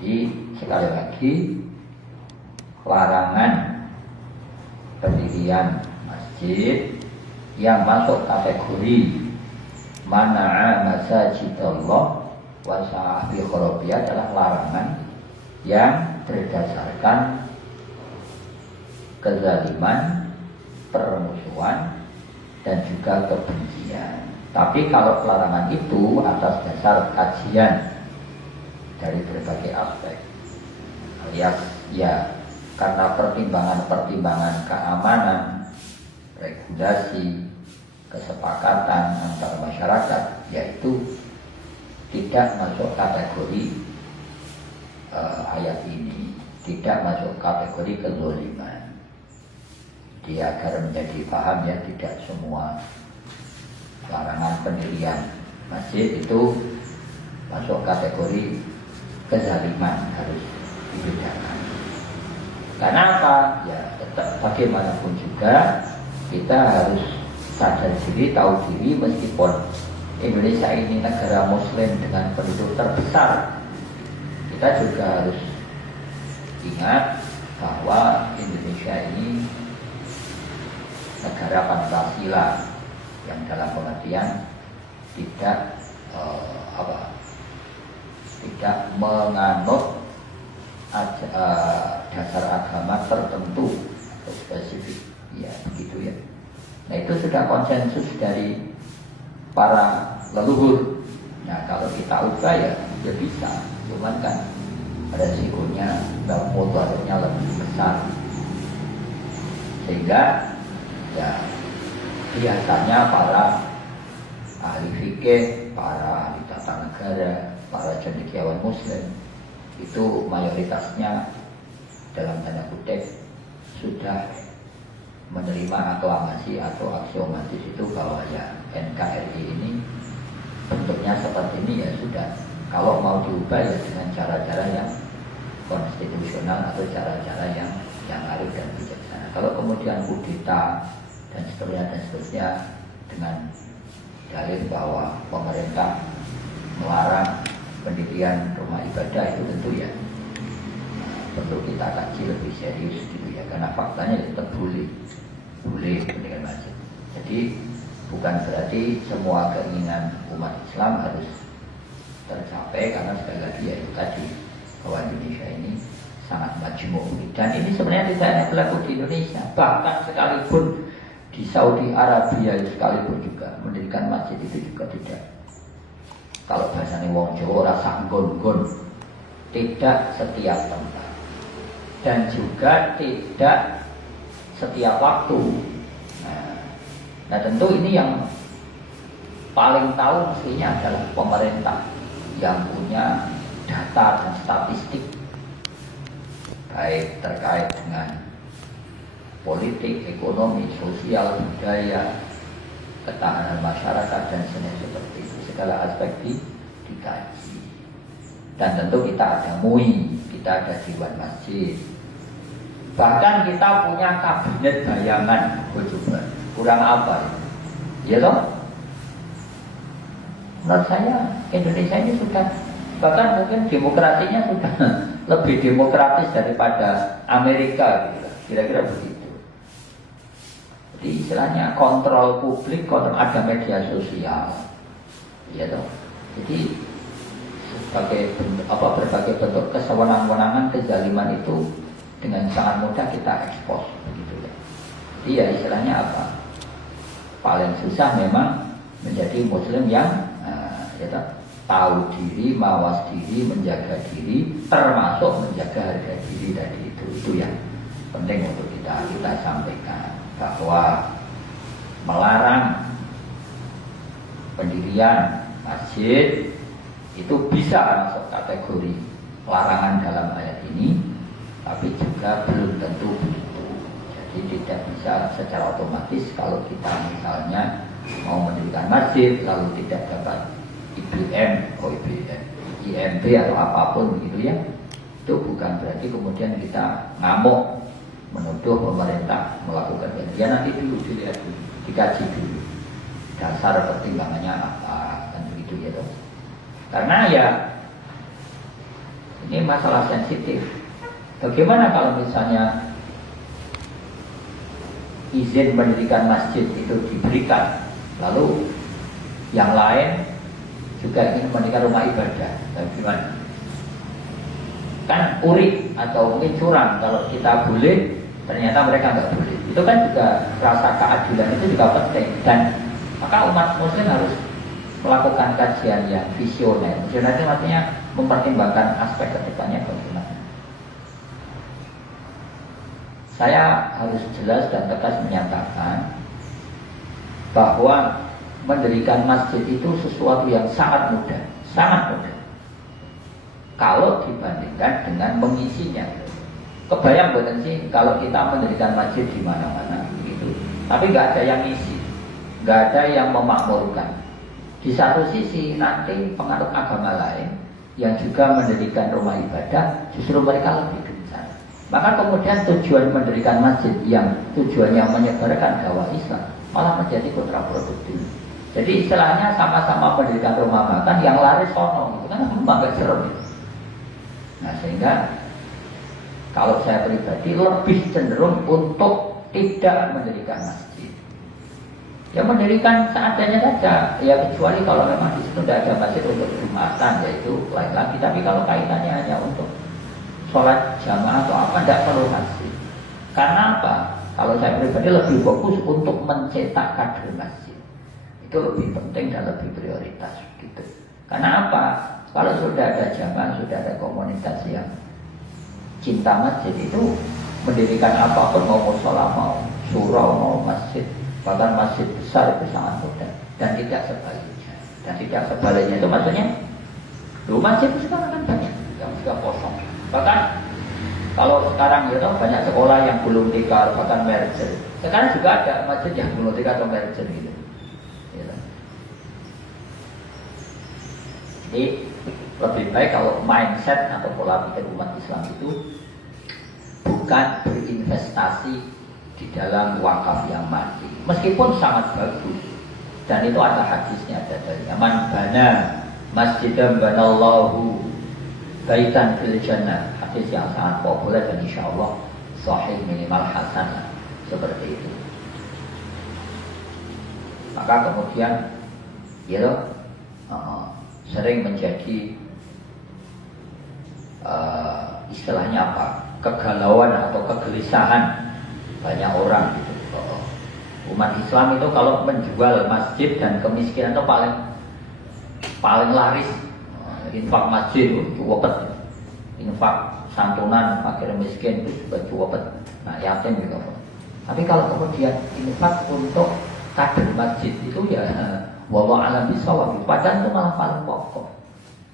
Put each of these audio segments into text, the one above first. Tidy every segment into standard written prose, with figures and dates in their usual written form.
Jadi sekali lagi, larangan pendirian masjid yang masuk kategori mana'a masajidallah wa sa'a bi kharabiha adalah larangan yang berdasarkan kezaliman, permusuhan, dan juga kebencian. Tapi kalau larangan itu atas dasar kajian dari berbagai aspek, alias ya karena pertimbangan-pertimbangan keamanan, regulasi, kesepakatan antar masyarakat, yaitu tidak masuk kategori ayat ini, tidak masuk kategori kezaliman. Dia agar menjadi paham ya, tidak semua larangan pendirian masjid itu masuk kategori kezaliman, harus dibedakan. Karena apa? Ya tetap bagaimanapun juga kita harus sadar diri, tahu diri, meskipun Indonesia ini negara muslim dengan penduduk terbesar, kita juga harus ingat bahwa Indonesia ini negara Pancasila yang dalam pengertian tidak tidak menganut dasar agama tertentu atau spesifik, ya begitu ya. Nah itu sudah konsensus dari para leluhur. Nah kalau kita ubah ya bisa, cuman kan resikonya dan mudaratnya lebih besar, sehingga ya biasanya para ahli fikih, para ahli tata negara, para cendekiawan muslim itu mayoritasnya dalam tanda kutip sudah menerima aklamasi atau aksiomatis itu bahwa ya NKRI ini bentuknya seperti ini, ya sudah. Kalau mau diubah ya dengan cara-cara yang konstitusional atau cara-cara yang arif dan bijaksana. Kalau kemudian kudeta dan seterusnya dengan dalil bahwa pemerintah melarang pendirian rumah ibadah, itu tentu ya perlu kita kaji lebih serius gitu ya, karena faktanya tetap boleh pendirian masjid. Jadi bukan berarti semua keinginan umat Islam harus tercapai, karena sekali lagi ya itu tadi bahwa Indonesia ini sangat majmuk, dan ini sebenarnya tidak hanya berlaku di Indonesia, bahkan sekalipun di Saudi Arabia sekalipun juga mendirikan masjid itu juga tidak, kalau bahasanya wong Jawa, rasa nggon-nggon, tidak setiap tempat dan juga tidak setiap waktu. Nah tentu ini yang paling tahu mestinya adalah pemerintah yang punya data dan statistik, baik terkait dengan politik, ekonomi, sosial, budaya, ketahanan masyarakat dan seperti itu. Segala aspek dikaji. Dan tentu kita ada MUI, kita ada Dewan Masjid, bahkan kita punya kabinet bayangan. Coba kurang apa ya toh? Menurut saya Indonesia ini sudah, bahkan mungkin demokrasinya sudah lebih demokratis daripada Amerika gitu. Kira-kira begitu. Jadi istilahnya kontrol publik, kontrol, ada media sosial, ya toh. Jadi sebagai berbagai bentuk kesewenang-wenangan, kezaliman itu dengan sangat mudah kita ekspos begitu ya. Jadi ya istilahnya apa? Paling susah memang menjadi muslim yang ya toh, tahu diri, mawas diri, menjaga diri, termasuk menjaga harga diri tadi itu yang penting untuk kita sampaikan, bahwa melarang pendirian masjid itu bisa masuk kategori larangan dalam ayat ini, tapi juga belum tentu begitu. Jadi tidak bisa secara otomatis kalau kita misalnya mau mendirikan masjid lalu tidak dapat IMB atau apapun begitu ya, itu bukan berarti kemudian kita ngamuk menuduh pemerintah melakukan kajian. Nanti dulu dilihat dulu, dikaji dulu dasar pertimbangannya apa, kan begitu ya toh. Karena ya Ini masalah sensitif. Bagaimana kalau misalnya izin mendirikan masjid itu diberikan, lalu yang lain juga ingin mendirikan rumah ibadah, bagaimana? Kan uri atau mungkin curang kalau kita boleh, ternyata mereka nggak boleh. Itu kan juga rasa keadilan itu juga penting, dan maka umat muslim harus melakukan kajian yang visioner. Visioner itu artinya mempertimbangkan aspek kedepannya bagaimana. Saya harus jelas dan tegas menyatakan bahwa mendirikan masjid itu sesuatu yang sangat mudah, sangat mudah. Kalau dibandingkan dengan mengisinya. Kebayang bukan sih kalau kita mendirikan masjid di mana-mana gitu. Tapi nggak ada yang ngisi, nggak ada yang memakmurkan. Di satu sisi nanti pengaruh agama lain yang juga mendirikan rumah ibadah, justru mereka lebih gencar. Maka kemudian tujuan mendirikan masjid yang tujuannya menyebarkan dakwah Islam malah menjadi kontraproduktif. Jadi istilahnya sama-sama mendirikan rumah makan, yang laris sono, itu kan agak serem. Nah sehingga kalau saya pribadi lebih cenderung untuk tidak mendirikan masjid. Ya mendirikan seadanya saja. Ya kecuali kalau memang di situ tidak ada masjid untuk jumatan, yaitu lain lagi. Tapi kalau kaitannya hanya untuk sholat jamaah atau apa, tidak perlu masjid. Karena apa? Kalau saya pribadi lebih fokus untuk mencetak kader masjid. Itu lebih penting dan lebih prioritas gitu. Karena apa? Kalau sudah ada jamaah, sudah ada komunitas yang cinta masjid, itu mendirikan apapun, mau musola, mau surau, mau masjid, bahkan masjid besar itu sangat mudah. Dan tidak sebaliknya. Dan tidak sebaliknya itu maksudnya masjid itu sekarang kan banyak yang sudah kosong. Bahkan kalau sekarang ya banyak sekolah yang belum tikar, bahkan merger. Sekarang juga ada masjid yang belum tikar atau merger gitu. Jadi lebih baik kalau mindset atau pola pikir umat Islam itu bukan berinvestasi di dalam wakaf yang mati, meskipun sangat bagus, dan itu ada hadisnya, ada dari man bana masjidan banallahu baitan fil jannah, hadis yang sangat populer dan insya Allah sahih minimal hasan seperti itu. Maka kemudian ya sering menjadi istilahnya apa, kegalauan atau kegelisahan banyak orang gitu. Umat Islam itu kalau menjual masjid dan kemiskinan itu paling laris. Infak masjid itu cukup, infak santunan fakir miskin itu juga cukup, nah yatim juga. Tapi kalau kemudian infak untuk kader masjid itu ya wallahu a'lam bishawab, padahal itu malah paling pokok.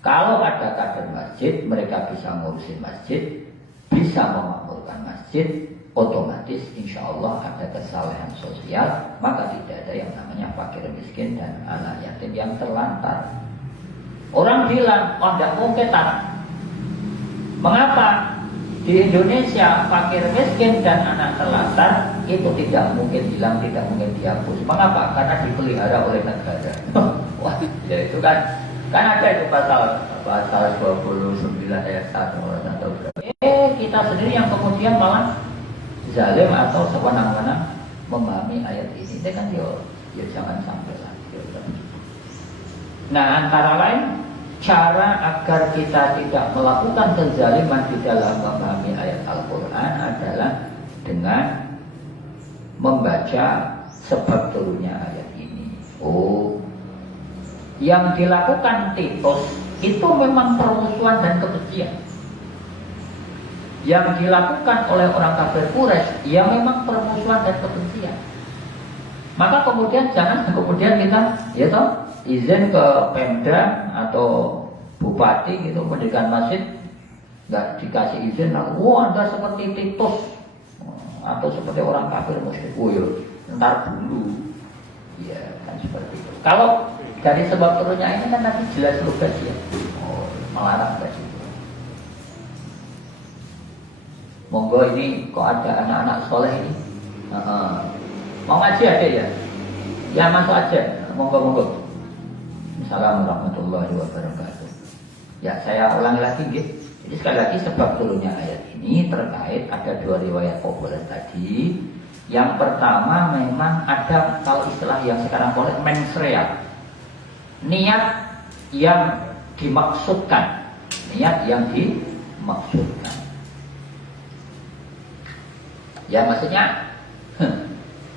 Kalau ada kader masjid, mereka bisa ngurusin masjid, bisa memakmurkan masjid, otomatis insya Allah ada kesalahan sosial, maka tidak ada yang namanya fakir miskin dan anak yatim yang terlantar. Orang bilang, oh tidak mungkin tak. Mengapa? Di Indonesia fakir miskin dan anak terlantar itu tidak mungkin hilang, tidak mungkin dihapus. Mengapa? Karena dipelihara oleh negara. Wah, ya itu kan ada itu pasal 29 ayat 1. Kita sendiri yang kemudian malah zalim atau sewenang-wenang memahami ayat ini. Itu kan ya jangan sampai lah. Nah, antara lain cara agar kita tidak melakukan kezaliman di dalam memahami ayat Al-Quran adalah dengan membaca sebab turunnya ayat ini. Yang dilakukan Titus itu memang permusuhan dan kebencian. Yang dilakukan oleh orang kafir Quraisy ya memang permusuhan dan kebencian. Maka kemudian jangan kemudian kita izin ke Pemda atau bupati gitu mendirikan masjid, nggak dikasih izin, Anda seperti Titus atau seperti orang kafir musyrik. Ntar dulu, ya kan seperti itu. Kalau dari sebab turunnya ini kan nanti jelas lugas ya, melarang begitu. Monggo ini kok ada anak-anak soleh ini, mau ngaji ada ya? Ya masuk aja, monggo. Assalamualaikum warahmatullahi wabarakatuh. Ya saya ulangi lagi gitu. Jadi sekali lagi sebab turunnya ayat ini terkait ada dua riwayat populer tadi. Yang pertama memang ada kalau istilah yang sekarang boleh mensrea, niat yang dimaksudkan, niat yang dimaksudkan. Ya maksudnya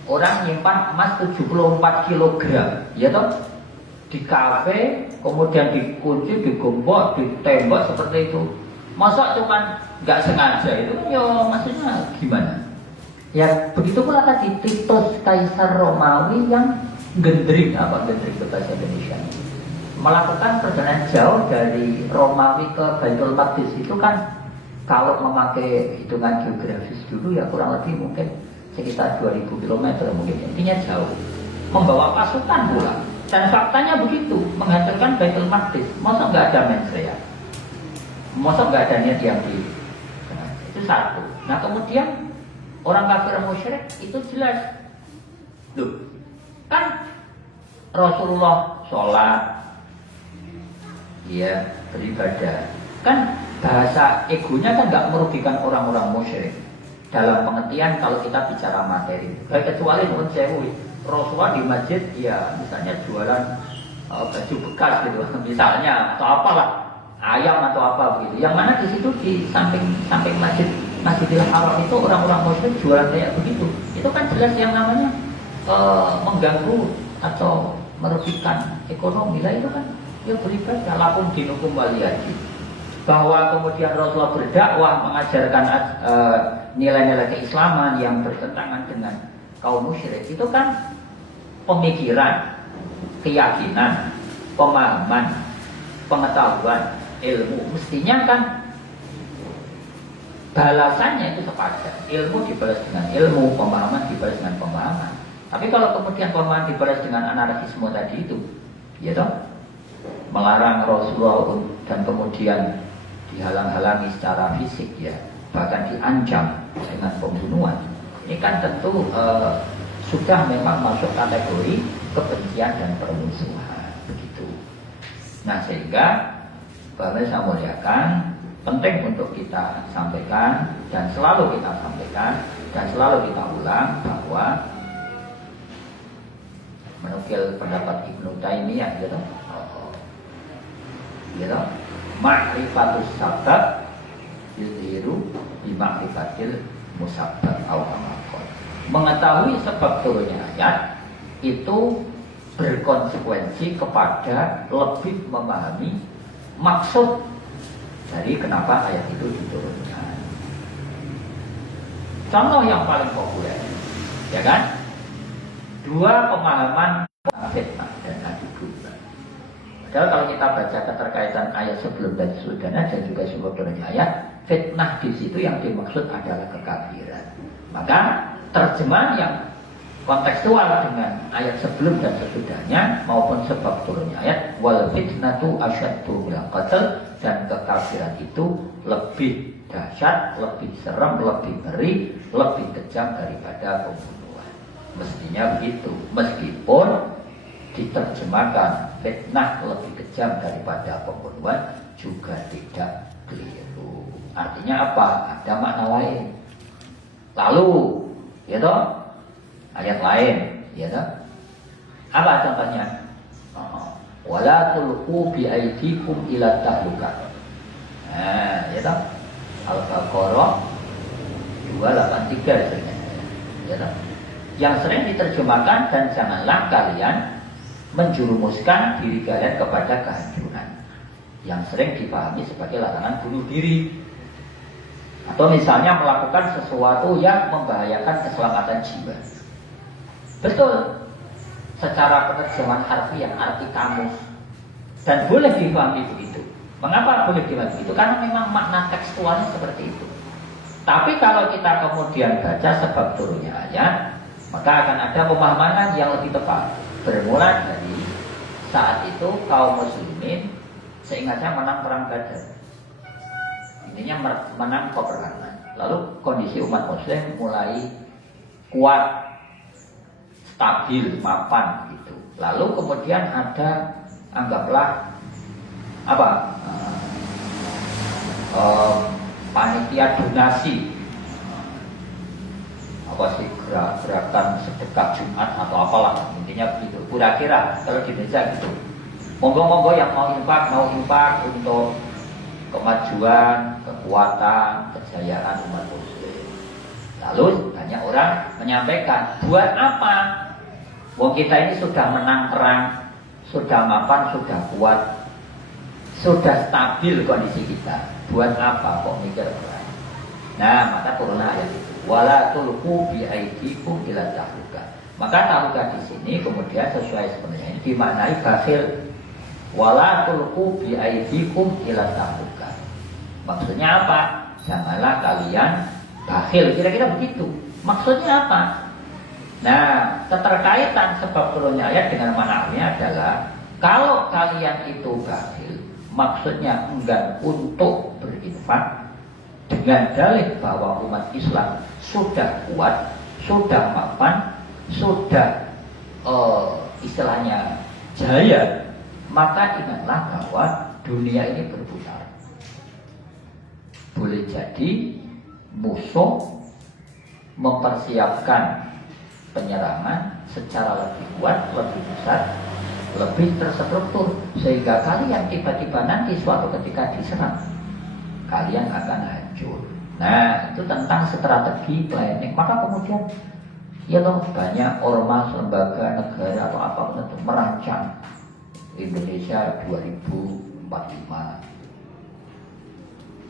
orang nyimpan emas 74 kg, ya toh, di kafe, kemudian dikunci, digembok, ditembak seperti itu. Masa cuman nggak sengaja itu, ya maksudnya gimana? Ya begitu pula tadi Titus Kaisar Romawi yang gendring, apa gendring bahasa Indonesia, melakukan perjalanan jauh dari Romawi ke Baitul Maqdis itu kan kalau memakai hitungan geografis dulu ya kurang lebih mungkin sekitar 2000 km mungkin, intinya jauh, membawa pasukan pula, dan faktanya begitu, menghancurkan Baitul Maqdis. Masa nggak ada mensrea, masa nggak ada niat yang itu satu. Nah kemudian orang kafir musyrik itu jelas, loh, kan Rasulullah sholat, ya beribadah, kan bahasa egonya kan nggak merugikan orang-orang musyrik. Dalam pengertian kalau kita bicara materi, baik kecuali mohon sewu, Rasulullah di masjid ya misalnya jualan baju bekas gitu, misalnya atau apalah, ayam atau apa begitu. Yang mana di situ di samping Masjidil Haram itu orang-orang musyrik jualan kayak begitu. Itu kan jelas yang namanya mengganggu atau merugikan ekonomi. Lah itu kan ya beribadah, lakum dinukum waliyadin. Bahwa kemudian Rasulullah berdakwah mengajarkan nilai-nilai keislaman yang bertentangan dengan kaum musyrik, itu kan pemikiran, keyakinan, pemahaman, pengetahuan, ilmu. Mestinya kan balasannya itu sepadan. Ilmu dibalas dengan ilmu, pemahaman dibalas dengan pemahaman. Tapi kalau kemudian pemahaman dibalas dengan anarkisme tadi itu, ya toh, melarang Rasulullah dan kemudian dihalang-halangi secara fisik, ya, bahkan diancam dengan pembunuhan. Ini kan tentu sudah memang masuk kategori kebencian dan permusuhan, begitu. Nah sehingga Bapak saya muliakan, penting untuk kita sampaikan dan selalu kita sampaikan dan selalu kita ulang bahwa menukil pendapat Ibnu Taimiyah, gitu, ma'rifatus sabab yudhiru bi ma'rifatil musabbab au amakon. Mengetahui sebab turunnya ayat itu berkonsekuensi kepada lebih memahami maksud dari kenapa ayat itu diturunkan. Contoh yang paling populer, ya kan? Dua pemahaman fitnah dan adu domba. Padahal kalau kita baca keterkaitan ayat sebelum dan sesudahnya dan juga sebab turunnya ayat, fitnah di situ yang dimaksud adalah kekafiran. Maka terjemahan yang kontekstual dengan ayat sebelum dan sesudahnya maupun sebab turunnya ayat, wal fitnatu asyaddu minal qatl, dan kekafiran itu lebih dahsyat, lebih serem, lebih ngeri, lebih kejam daripada pembunuhan. Mestinya begitu, meskipun diterjemahkan fitnah lebih kejam daripada pembunuhan juga tidak keliru. Artinya apa? Ada makna lain. Lalu, ya toh, ayat lain, ya toh, apa contohnya? Wala tulqu bi aydikum ila tahlukah. Nah, ya toh, Al-Baqarah 283 sebenarnya. Ya toh. Yang sering diterjemahkan, dan janganlah kalian menjurumuskan diri kalian kepada kehancuran, yang sering dipahami sebagai larangan bunuh diri, atau misalnya melakukan sesuatu yang membahayakan keselamatan jiwa. Betul, secara penerjemahan harfiah, arti kamus, dan boleh dipahami begitu. Mengapa boleh dipahami begitu? Karena memang makna tekstualnya seperti itu. Tapi kalau kita kemudian baca sebab turunnya ayat, maka akan ada pemahaman yang lebih tepat. Bermula dari saat itu kaum muslimin seingatnya menang perang Badar. Intinya menang peperangan. Lalu kondisi umat muslim mulai kuat, stabil, mapan gitu. Lalu kemudian ada, anggaplah apa, panitia donasi, apa sih, gerakan sedekah Jumat atau apalah, intinya begitu. Kira-kira kalau di Indonesia gitu. Monggo-monggo yang mau infak untuk kemajuan, kekuatan, kejayaan umat muslim. Lalu banyak orang menyampaikan, buat apa? Wong kita ini sudah menang perang, sudah mapan, sudah kuat, sudah stabil kondisi kita. Buat apa kok mikir perang? Nah, maka turunlah ayat itu. Wala tulqu bi aydikum ila tahluka. Maka tahluka di sini kemudian sesuai sebenarnya ini dimaknai bakhil. Wala tulqu bi aydikum ila tahluka. Maksudnya apa? Janganlah kalian bakhil. Kira-kira begitu. Maksudnya apa? Nah, keterkaitan sebab turunnya ayat dengan maknanya adalah kalau kalian itu bakhil, maksudnya enggan untuk berinfak dengan dalih bahwa umat Islam sudah kuat, sudah mapan, sudah istilahnya jaya, maka ingatlah bahwa dunia ini berputar. Boleh jadi musuh mempersiapkan penyerangan secara lebih kuat, lebih besar, lebih terstruktur, sehingga kalian tiba-tiba nanti suatu ketika diserang, kalian akan hancur. Nah, itu tentang strategi planning. Maka kemudian ya loh, banyak ormas, lembaga, negara atau apapun itu merancang Indonesia 2045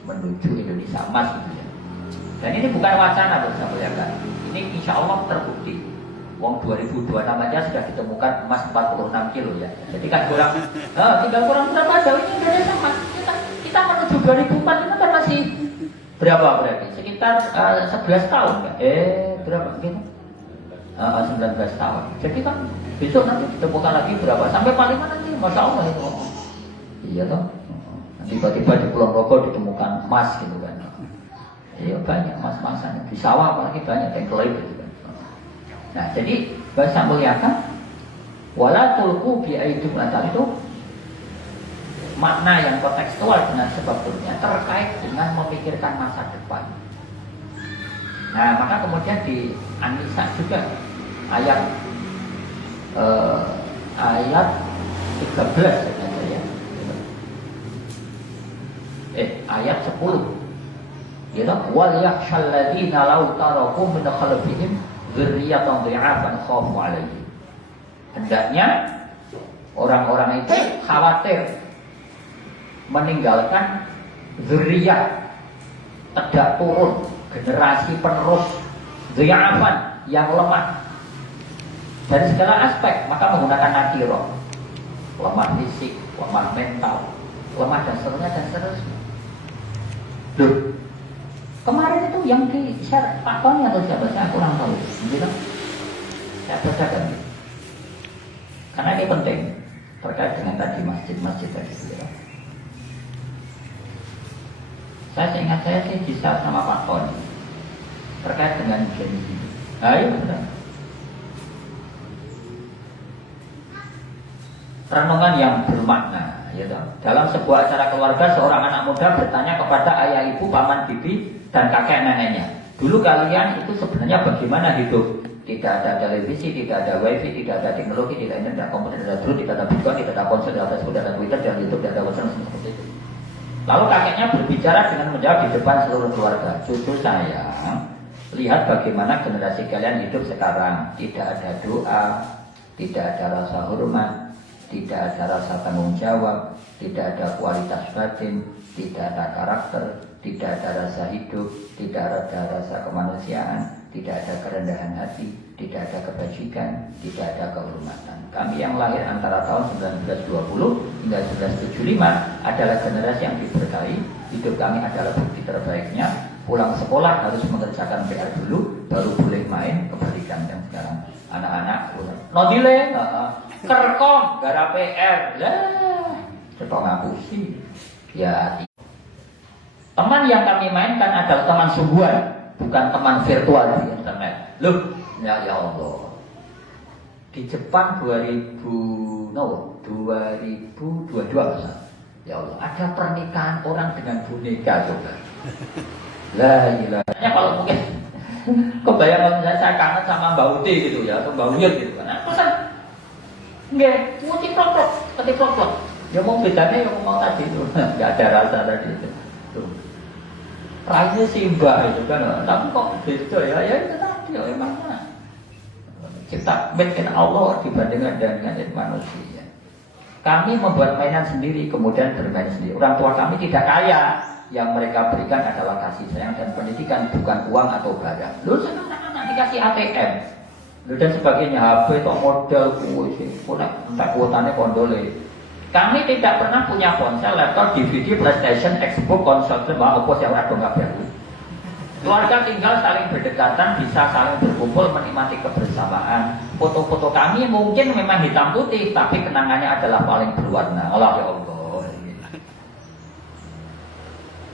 menuju Indonesia emas gitu ya. Dan ini bukan wacana, Bapak Saudara. Ini insya Allah terbukti. Wong 2026 aja sudah ditemukan emas 46 kilo ya. Jadi kan kurang, tinggal kurang berapa jauh ini Indonesia emas. Kita menuju 2045 kan masih berapa berarti? Sekitar 11 tahun ya? Berapa gitu? 19 tahun. Jadi kan besok nanti ditemukan lagi berapa? Sampai paling mana nanti? Masya Allah itu. Iya toh. Tiba-tiba di Pulau Rogo ditemukan emas gitu kan. Iya banyak emas-emasan. Di sawah apalagi banyak tengkelai gitu kan. Nah jadi bahasa muliakan wala tulqu bi aydikum itu makna yang kontekstual dengan sebab turunnya terkait dengan memikirkan masa depan. Nah maka kemudian di An-Nisa juga ayat 13 ya. Ayat 10 ya, wal yakhshal ladzina law taraku min khalfihim dzurriyyatan dhi'afan khafu 'alaihim. Hendaknya orang-orang itu khawatir meninggalkan zuriyah, tegak turun, generasi penerus dhi'afan yang lemah dari segala aspek, maka menggunakan nakiro, lemah fisik, lemah mental, lemah dan seterusnya. Loh, kemarin itu yang di share Pak Tony atau siapa, saya kurang tahu, gitu. Saya bacakan, karena ini penting terkait dengan tadi masjid tadi. Gitu. Saya ingat saya sih bisa sama Pak Tony terkait dengan janji. Ayo, benar. Renungan yang bermakna. Gitu. Dalam sebuah acara keluarga, seorang anak muda bertanya kepada ayah ibu, paman bibi, dan kakek neneknya, dulu kalian itu sebenarnya bagaimana hidup? Tidak ada televisi, tidak ada wifi, tidak ada teknologi, tidak ada internet, komputer, tidak ada drone, tidak ada bitcoin, tidak ada ponsel, tidak ada Facebook, tidak ada Twitter, tidak ada YouTube, tidak ada WhatsApp, seperti itu. Lalu kakeknya berbicara dengan menjawab di depan seluruh keluarga, cucu saya, lihat bagaimana generasi kalian hidup sekarang. Tidak ada doa, tidak ada rasa hormat, tidak ada rasa tanggung jawab, tidak ada kualitas batin, tidak ada karakter, tidak ada rasa hidup, tidak ada rasa kemanusiaan, tidak ada kerendahan hati, tidak ada kebajikan, tidak ada kehormatan. Kami yang lahir antara tahun 1920 hingga 1975 adalah generasi yang diberkahi. Hidup kami adalah bukti terbaiknya. Pulang sekolah harus mengerjakan PR dulu, baru boleh main. Kebalikan yang sekarang anak-anak nodile, kerkom, gara PR, lah, coba ngapusi. Ya, teman yang kami mainkan adalah teman sungguhan, bukan teman virtual di internet. Loh, ya Allah. Di Jepang 2022 misalnya, Ya Allah, ada pernikahan orang dengan boneka coba. Lah ilahnya kalau mungkin kebayang saya kangen sama Mbak Uti gitu ya, atau Mbak Uyut gitu kan. Nah, pesan nggih, muti prok-prok, ketik-prok-prok. Ya mau bedanya yang mau tadi itu, nggak ada rasa tadi itu. Rasa Simba itu kan, tapi kok beda ya? Ya itu tadi, ya emangnya kita bikin Allah dibandingkan dengan manusia. Kami membuat mainan sendiri, kemudian bermain sendiri. Orang tua kami tidak kaya, yang mereka berikan adalah kasih sayang dan pendidikan, bukan uang atau barang. Lalu sekarang anak dikasih ATM, lalu dan sebagainya, HP atau modal, tak kuotanya kondole. Kami tidak pernah punya ponsel, laptop, DVD, PlayStation, Xbox, konsol, semua opos yang ada nggak baru. Keluarga tinggal saling berdekatan, bisa saling berkumpul, menikmati kebersamaan. Foto-foto kami mungkin memang hitam putih, tapi kenangannya adalah paling berwarna. Allah ya Allah.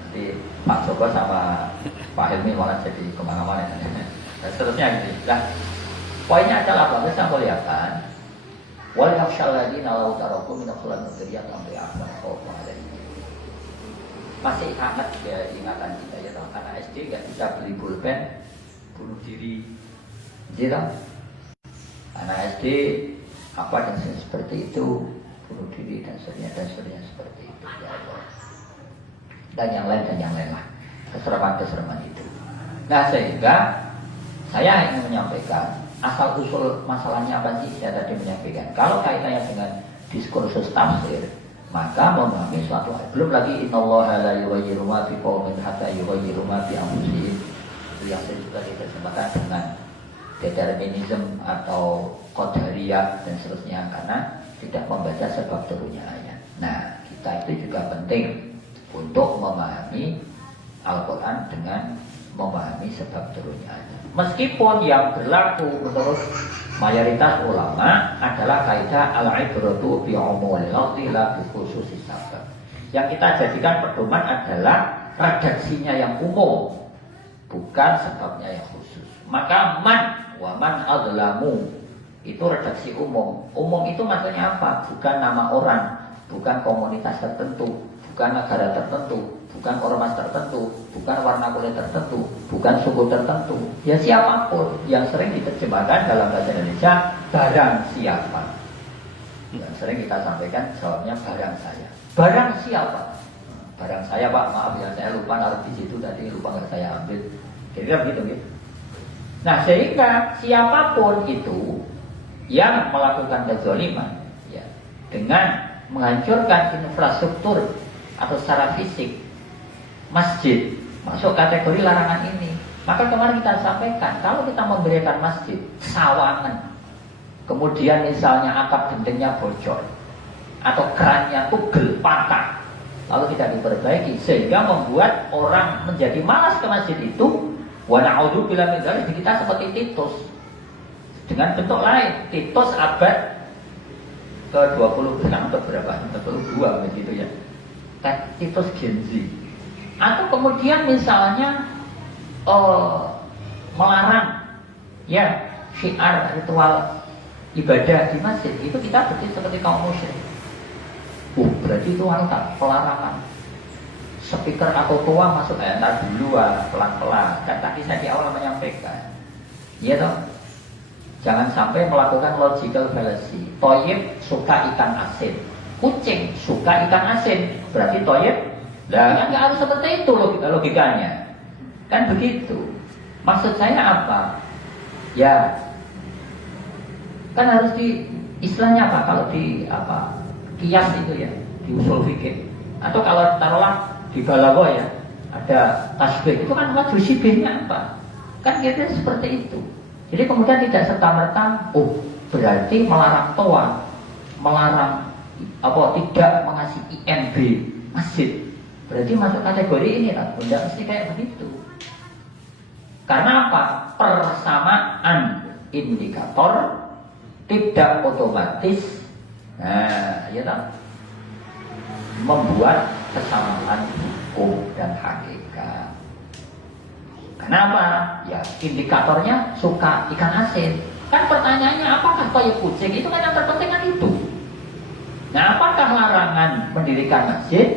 Nanti Pak Joko sama Pak Helmi malah jadi kemana-mana. Dan seterusnya gitu. Nah, poinnya adalah apa? Kita melihatkan wal yakhshal ladina law taraku min khulal dzurriyyatan dha'afan khawfa 'alaihim. Masih hangat ya ingatan kita ya, anak SD nggak bisa beli pulpen, bunuh diri, gitu. Anak SD apa dan seperti itu, bunuh diri dan seterusnya seperti itu ya Allah. Dan yang lain lah, kesereman itu. Nah sehingga saya ingin menyampaikan asal usul masalahnya apa sih saya tadi menyampaikan. Kalau kaitannya dengan diskursus tafsir, maka memahami suatu ayat. Belum lagi innallaha la yughayyiru ma biqaumin hatta yughayyiru ma bi anfusihim. Itu yang saya juga diterjemahkan dengan determinism atau qadariyah dan seterusnya, karena tidak membaca sebab turunnya ayat. Nah, kita itu juga penting untuk memahami Al-Quran dengan memahami sebab turunnya ayat. Meskipun yang berlaku menurut mayoritas ulama adalah kaidah al-ibratu bi umumil lafzi la bi khususis sabab. Yang kita jadikan pedoman adalah redaksinya yang umum, bukan sebabnya yang khusus. Maka man wa man adlamu itu redaksi umum. Umum itu maksudnya apa? Bukan nama orang, bukan komunitas tertentu, bukan negara tertentu, bukan ormas tertentu, bukan warna kulit tertentu, bukan suku tertentu. Ya siapapun yang sering diterjemahkan dalam bahasa Indonesia barang siapa. Yang sering kita sampaikan jawabnya barang saya. Barang siapa? Barang saya Pak, maaf ya saya lupa naruh di situ tadi, lupa nggak saya ambil. Kira-kira begitu gitu. Nah sehingga siapapun itu yang melakukan kezaliman ya, dengan menghancurkan infrastruktur atau secara fisik masjid masuk kategori larangan ini. Maka kemarin kita sampaikan, kalau kita memberikan masjid sawangan, kemudian misalnya atap gentingnya bocor atau kerannya tugel patah, lalu tidak diperbaiki sehingga membuat orang menjadi malas ke masjid itu, wa na'udzubillah min dzalik, kita seperti Titus dengan bentuk lain. Titus abad ke-20 atau berapa? 22 begitu ya. Titus Gen Z. Atau kemudian misalnya melarang ya syiar ritual ibadah di masjid, itu kita berarti seperti kaum musyrik. Berarti itu wanita pelarangan. Speaker atau tua masuk ntar dulu pelan-pelan. Dan tadi saya di awal menyampaikan, ya toh, jangan sampai melakukan logical fallacy. Toyib suka ikan asin, kucing suka ikan asin, berarti toyib. Nah, kan nggak harus seperti itu logikanya. Kan begitu. Maksud saya apa? Ya, kan harus di istilahnya apa? Kalau di apa? Kias itu ya, di usul fikih. Atau kalau taruhlah di balaghah ya, ada tasbih, itu kan maju sibihnya apa? Kan kira seperti itu. Jadi kemudian tidak serta-merta, berarti melarang toa, melarang apa tidak mengasih IMB masjid, berarti masuk kategori ini lah. Tidak mesti kayak begitu. Karena apa? Persamaan indikator tidak otomatis, nah, ya tak? Membuat kesamaan hukum dan hakikat. Kenapa? Ya indikatornya suka ikan asin. Kan pertanyaannya apakah toyib kucing? Itu kan yang terpenting kan itu. Nah, apakah larangan mendirikan masjid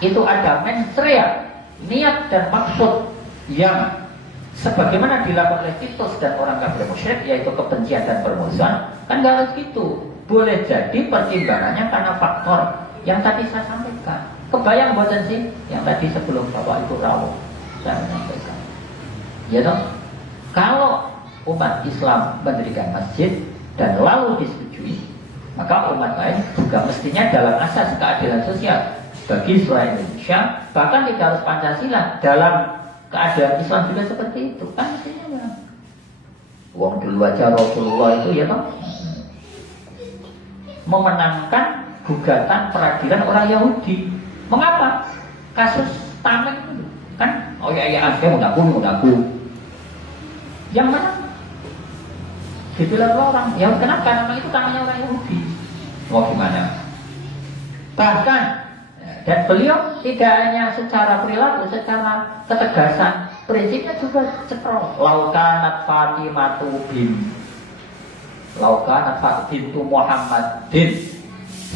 itu ada mensrea, niat dan maksud yang sebagaimana dilakukan oleh Titus dan orang kafir musyrik, yaitu kebencian dan permusuhan? Kan nggak harus gitu. Boleh jadi pertimbangannya karena faktor yang tadi saya sampaikan. Kebayang buatan sih yang tadi sebelum Bapak Ibu rawuh saya menyampaikan. Ya dong. Kalau umat Islam mendirikan masjid dan lalu disetujui, maka umat lain juga mestinya dalam asas keadilan sosial bagi seluruh Indonesia, bahkan tidak harus Pancasila, dalam keadaan Islam juga seperti itu. Kan mestinya ya. Wong dulu aja Rasulullah itu ya toh memenangkan gugatan peradilan orang Yahudi. Mengapa? Kasus Tameng itu kan, oh ya saya mudaku. Yang mana? Dibilang orang, ya kenapa? Namanya itu tangannya orang Yahudi. Mau gimana? Bahkan dan beliau tidak hanya secara perilaku, secara ketegasan, prinsipnya juga cetrol. Laukanat Fatimatu bintu Muhammadin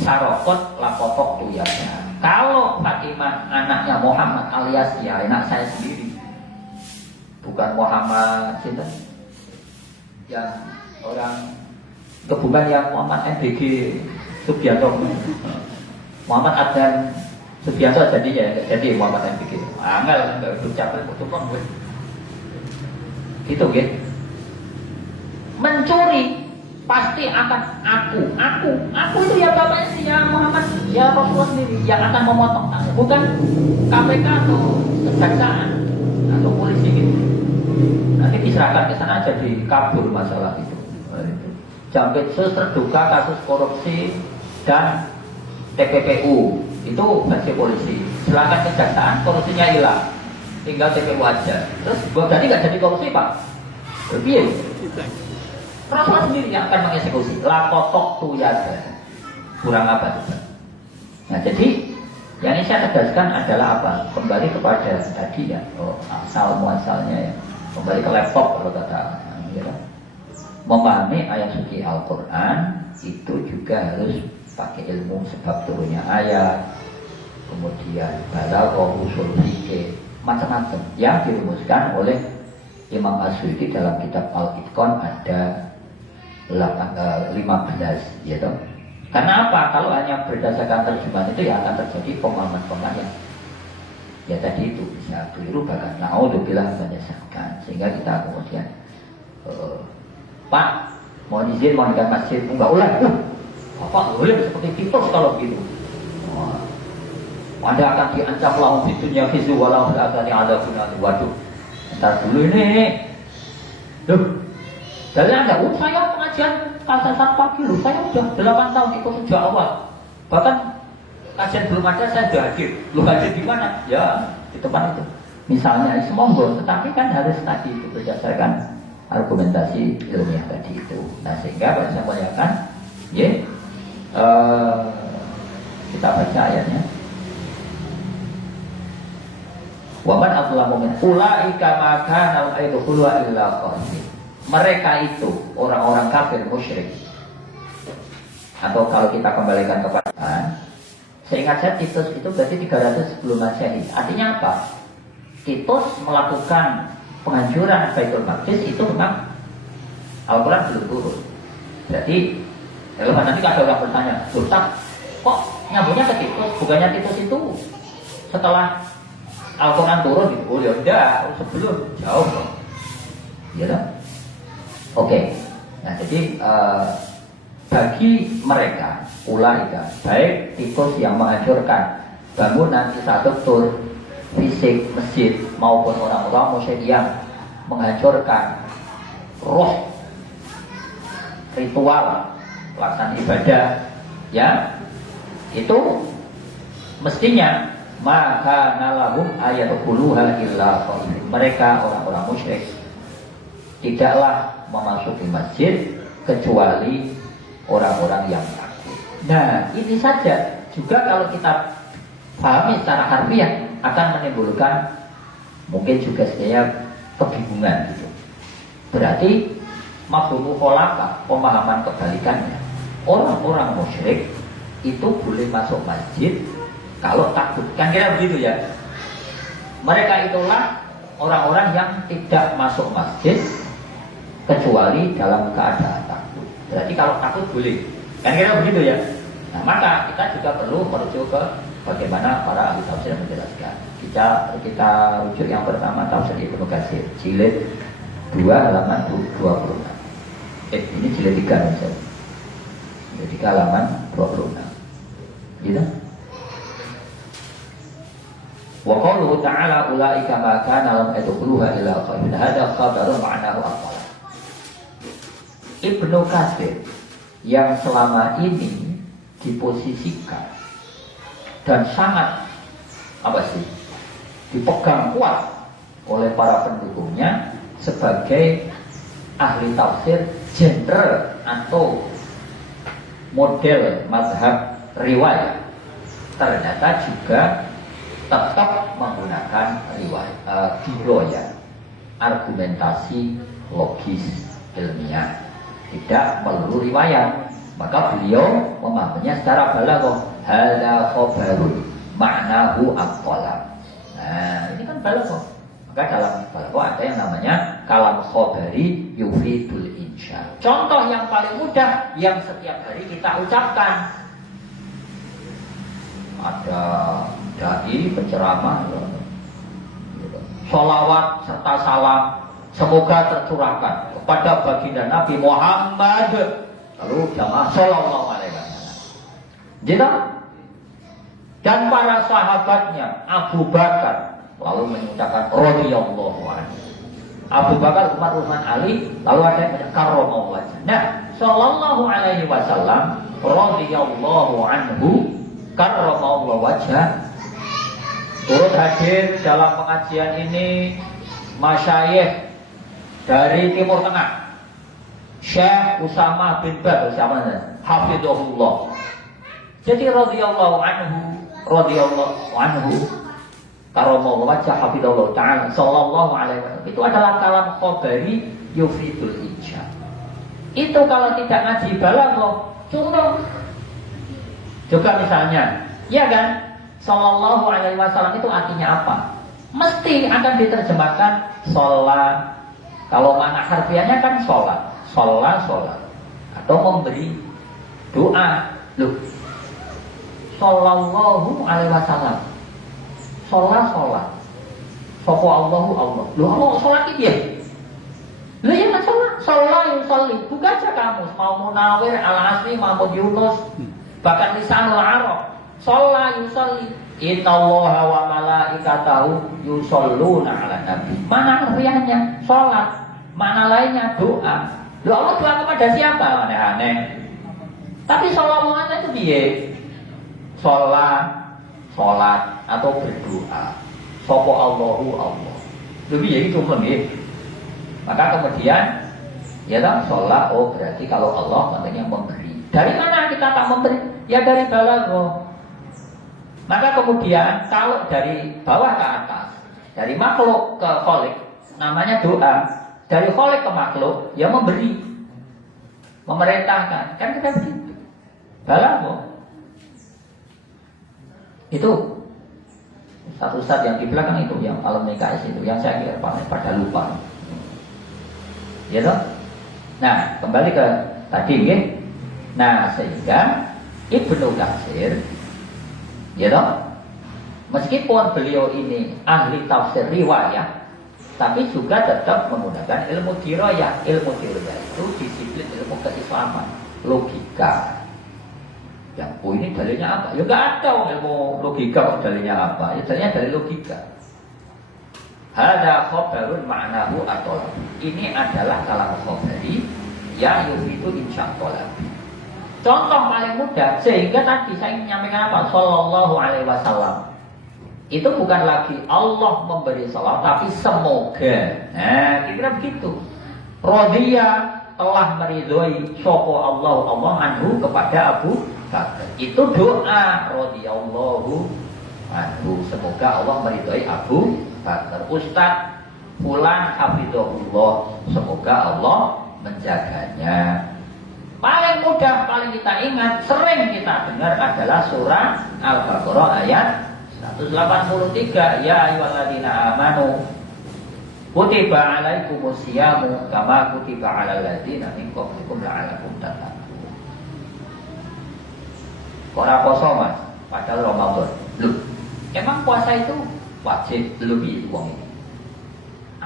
sarokot lakotok tuyasnya. Kalau Fatimah anaknya Muhammad alias ya anak saya sendiri, bukan Muhammad sinten yang orang kebukan yang Muhammad MBG Subianto, Muhammad Adnan Subianto jadi Muhammad MBG. Angel enggak ucapin betul gue. Itu gitu. Mencuri pasti akan aku itu ya bapaknya si ya Muhammad ya Rasulullah sendiri yang akan memotong tangan, bukan KPK atau kejaksaan atau polisi gitu. Nanti diserahkan ke sana jadi kabur masalah itu. Jampitsus terduga kasus korupsi dan TPPU itu versi polisi. Serahkan kejaksaan, korupsinya hilang, tinggal TPU aja. Terus jadi nggak jadi korupsi pak? Lebih. Rasulullah sendiri yang akan mengeksekusi. Lakotok tuyada. Kurang apa juga. Nah jadi yang ini saya tegaskan adalah apa? Kembali kepada tadi ya, asal muasalnya ya. Kembali ke laptop kalau kata ya. Memahami ayat suci Al-Quran itu juga harus pakai ilmu sebab turunnya ayat, kemudian balaghah, usul fikih, macam-macam yang dirumuskan oleh Imam Asy'uti dalam kitab Al-Itqan ada 15 ya toh. Karena apa? Kalau hanya berdasarkan terjemahan itu ya akan terjadi pemahaman-pemahaman ya tadi itu bisa keliru, bahkan naudzubillah menyesatkan, sehingga kita kemudian Pak mohon izin mau dekat masjid enggak ulah Bapak boleh seperti Titus kalau begitu. Anda akan diancam lahum fitunya fizu walau akan ada guna. Waduh, entar dulu ini loh. Dari Anda, saya pengajian Al-Sasar pagi loh, saya sudah 8 tahun ikut sejak awal. Bahkan kajian belum ada saya sudah hadir. Lu hadir di mana? Ya, di tempat itu. Misalnya, semoga, tetapi kan harus tadi itu berdasarkan argumentasi ilmiah tadi itu. Nah, sehingga pada saya muliakan, ya, kita baca ayatnya. Waman adzlamu min ulaika ma kana al-aidul illa qasid. Mereka itu orang-orang kafir musyrik. Atau kalau kita kembalikan kepada seingat saya Titus itu berarti 300 sebelum Masehi. Artinya apa? Titus melakukan penghancuran Baitul Maqdis itu memang Al-Quran belum turun. Jadi kalau nanti ada orang bertanya, Ustaz, kok nyambungnya ke Titus? Bukannya Titus itu setelah Al-Quran turun gitu? Oh ya udah, sebelum jauh dong. Iya dong. Oke, nah jadi bagi mereka ulaika baik Titus yang menghancurkan bangunan infrastruktur fisik masjid maupun orang-orang musyrik yang menghancurkan roh ritual pelaksanaan ibadah ya itu mestinya maka nalahum ayatul illa mereka orang-orang musyrik tidaklah memasuki masjid kecuali orang-orang yang takut. Nah ini saja juga kalau kita pahami secara harfiah akan menimbulkan mungkin juga sebenarnya kebingungan gitu. Berarti mafhumu kholaka pemahaman kebalikannya. Orang-orang musyrik itu boleh masuk masjid kalau takut. Kan kira begitu ya. Mereka itulah orang-orang yang tidak masuk masjid kecuali dalam keadaan takut. Berarti kalau takut boleh. Kan kira begitu ya. Nah, maka kita juga perlu merujuk ke bagaimana para ahli tafsir menjelaskan. Kita rujuk yang pertama tafsir Ibnu Katsir, jilid 2 halaman 26. Ini jilid 3 misalnya. Jilid 3 halaman 26. Gitu? Wa qauluhu ta'ala ulaika ma kana lam yadkhuluha illa khairun. Hadza khabarun ma'nahu aqwal. Ibnu Katsir yang selama ini diposisikan dan sangat dipegang kuat oleh para pendukungnya sebagai ahli tafsir genre atau model mazhab riwayat, ternyata juga tetap menggunakan riwayat diroya, argumentasi logis ilmiah, tidak melulu riwayat. Maka beliau memahaminya secara balaghah, hadza khabarun ma'nahu aqwala. Nah, ini kan balaghah. Maka dalam balaghah ada yang namanya kalam khabari yufidul insya. Contoh yang paling mudah yang setiap hari kita ucapkan. Ada dai penceramah, sholawat serta salam semoga tercurahkan kepada baginda Nabi Muhammad. Lalu jamaah sallallahu alaihi wasallam. Jadi dan para sahabatnya Abu Bakar lalu mengucapkan radhiyallahu anhu. Abu Bakar, Umar, Utsman, Ali, lalu ada yang mengucapkan karramallahu wajhah. Nah, sallallahu alaihi wasallam radhiyallahu anhu karramallahu wajhah. Turut hadir dalam pengajian ini masyayikh dari Timur Tengah. Syekh Usamah bin Baz, hafizahullah. Jadi radhiyallahu anhu karamallahu wajhah hafizahullah ta'ala sallallahu alaihi wasallam. Itu adalah kalam khabari yufidul insya. Itu kalau tidak ngaji balaghah cuma juga misalnya, ya kan? Sallallahu alaihi wasallam itu artinya apa? Mesti akan diterjemahkan sholat. Kalau makna harfiahnya kan sholat. Sholat atau memberi doa. Loh, sallallahu alaihi wasallam sholat sopo Allahu Allah. Loh, Allah sholat itu ya? Loh ya kan sholat yusolli. Buka aja kamus mau Munawir, Al-Asri, Mahmud Yunus, bahkan Lisanul Arab. Sholat yusolli. Innallaha wa malaikatahu yusholluna ala nabi. Mana harfiahnya? Sholat. Mana lainnya? Doa. Loh, Allah doa kepada siapa? Aneh-aneh. Tapi sholawat itu biye. Sholat atau berdoa. Sopo Allahu Allah. Loh biye itu menggih. Maka kemudian ya kan sholat, oh berarti kalau Allah maknanya memberi. Dari mana kita tak memberi? Ya dari balaghah. Maka kemudian kalau dari bawah ke atas, dari makhluk ke khalik, namanya doa. Dari khalik ke makhluk, ya memberi, memerintahkan. Kan kita begitu. Balaghah. Itu ustaz-ustaz yang di belakang itu, yang alumni KS itu, yang saya kira pada lupa. Ya toh? Nah, kembali ke tadi ya. Nah, sehingga Ibnu Katsir, ya toh, meskipun beliau ini ahli tafsir riwayat, tapi juga tetap menggunakan ilmu dirayah. Ilmu dirayah itu disiplin ilmu keislaman, logika. Yang ini dalilnya apa? Ya nggak ada ilmu logika dalilnya apa? Ya dalilnya dari logika. Hadza khabarun ma'nahu atol. Ini adalah kalam khabari yang yufidu insyaallah. Contoh paling mudah, sehingga tadi saya menyampaikan apa? Sallallahu alaihi wasallam. Itu bukan lagi Allah memberi salam, tapi semoga. Nah, kira begitu. Radhiya telah meridhoi sapa Allah anhu kepada Abu Bakar. Itu doa radhiyallahu anhu, semoga Allah meridhoi Abu Bakar. Ustaz fulan hafizahullah, semoga Allah menjaganya. Paling mudah, paling kita ingat, sering kita dengar adalah surah Al-Baqarah ayat 183. Ya ayyuhalladzina amanu kutiba alaikumus syiyamu kama kutiba alal ladzina min qablikum la'allakum tattaqun. Ora poso Mas, padahal Ramadan. Loh, emang puasa itu wajib lebih uang ini?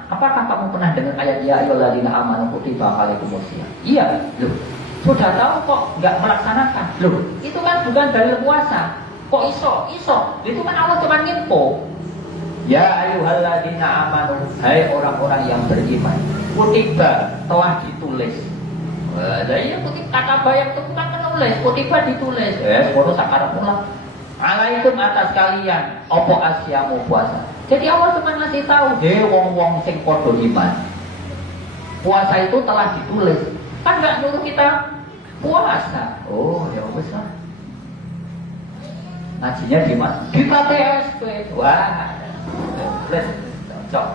Apakah kamu pernah dengar ayat ya ayyuhalladzina amanu kutiba alaikumus syiyam? Iya, loh. Sudah tahu kok nggak melaksanakan. Loh, itu kan bukan dalil puasa. Kok iso? Itu kan Allah cuma info. Ya ayyuhalladzina amanu, hai orang-orang yang beriman. Kutiba telah ditulis. Iya kutiba akabah yang itu kan menulis. Kutiba ditulis. Semono sakarep pula. Alaikum atas kalian opo asyamu puasa. Jadi Allah cuma ngasih tahu, wong-wong sing padha iman. Puasa itu telah ditulis. Kan nggak nyuruh kita puasa. Oh ya wes lah. Ngajinya di mana? Di KTSP. Wah, cocok.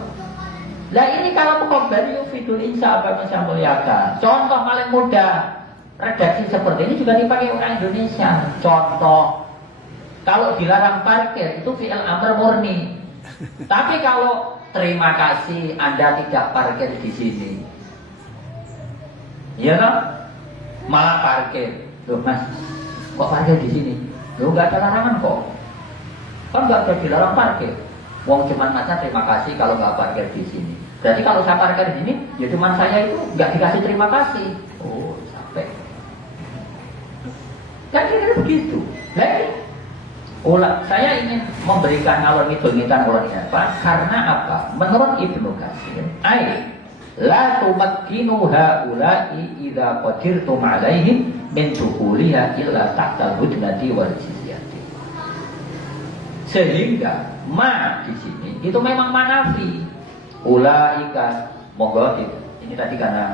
Lah ini kalau kembali Yufidul Insya Allah saya muliakan. Contoh paling mudah, redaksi seperti ini juga dipakai orang Indonesia. Contoh, kalau dilarang parkir itu fi'il amr murni. Tapi kalau terima kasih Anda tidak parkir di sini. Iya toh? Malah parkir. Loh Mas, kok parkir di sini? Loh nggak ada larangan kok. Kan nggak ada dilarang parkir. Wong cuman masa terima kasih kalau nggak parkir di sini. Berarti kalau saya parkir di sini, ya cuman saya itu nggak dikasih terima kasih. Oh sampai. Kan kira-kira begitu. Lagi. Saya ingin memberikan alur ngidul-ngidan ulun ini apa? Karena apa? Menurut Ibnu Katsir, la tumakkinu haula'i idza qadirtum 'alaihim min dukhuliha illa tahta hudnati wal jizyati. Sehingga ma di sini itu memang manafi. Ulaika monggo ini tadi karena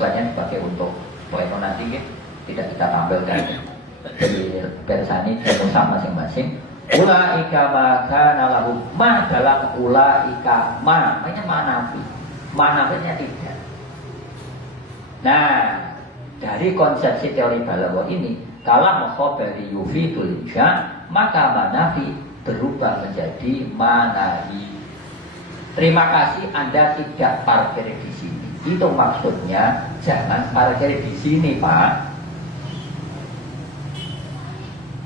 slide-nya dipakai untuk poin nanti ya, tidak kita tampilkan dari persani sama masing-masing. Ulaika ma kana lahum ma dalam ulaika ma namanya manafi. Manafnya tidak. Nah, dari konsepsi teori balaghah ini, kalau khabari yufidul insya, maka manafi berubah menjadi manahi. Terima kasih Anda tidak parkir di sini. Itu maksudnya jangan parkir di sini, Pak.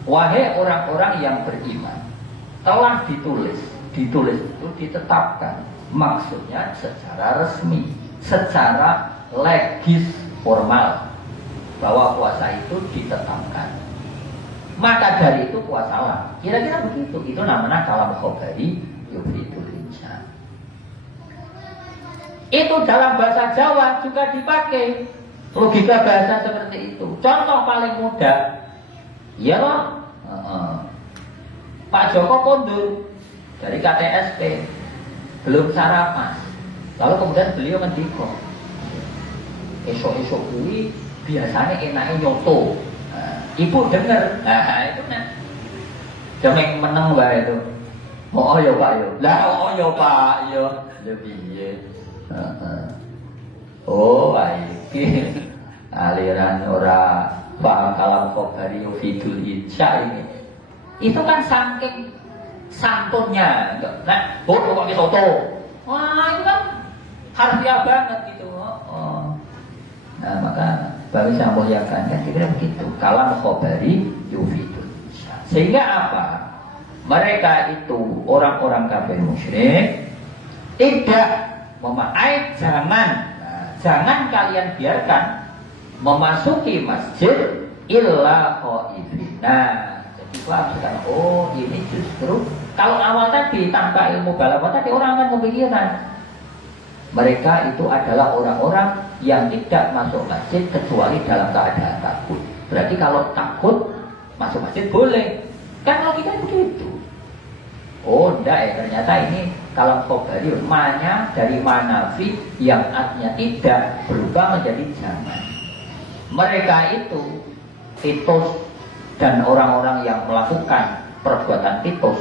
Wahai orang-orang yang beriman, telah ditulis itu ditetapkan. Maksudnya secara resmi, secara legis formal bahwa puasa itu ditetapkan. Maka dari itu puasalah. Kira-kira begitu. Itu namanya kalam khabari yufidul insya. Itu dalam bahasa Jawa juga dipakai logika bahasa seperti itu. Contoh paling mudah, ya loh, Pak Joko kondur dari KTSP. Belum sarapan. Lalu kemudian beliau mendikok. Esok-esok kuwi biasanya enaknya nyoto. Ibu dengar. Nah, itu kan. Demeng meneng wae itu. Oh ya Pak yo. Lah oh ya Pak yo. Lebih ya. Oh, iki aliran ora paham kalam khabari fidul insya ini. Itu kan saking santunnya, nah, bodoh pakai soto, wah itu kan harfiah banget gitu. Nah maka bagi saya muliakan kan kira begitu. Kalam khabari yufidul insya. Sehingga apa? Mereka itu orang-orang kafir musyrik tidak jangan kalian biarkan memasuki masjid illa khaifina. Paham sekarang, oh ini justru kalau awal tadi tanpa ilmu balaghah tadi orang akan memikirkan mereka itu adalah orang-orang yang tidak masuk masjid kecuali dalam keadaan takut. Berarti kalau takut masuk masjid boleh, kan logikanya begitu. Oh enggak ya, ternyata ini kalau khabari mana dari manafi yang artinya tidak berubah menjadi jangan. Mereka itu Titus dan orang-orang yang melakukan perbuatan titus,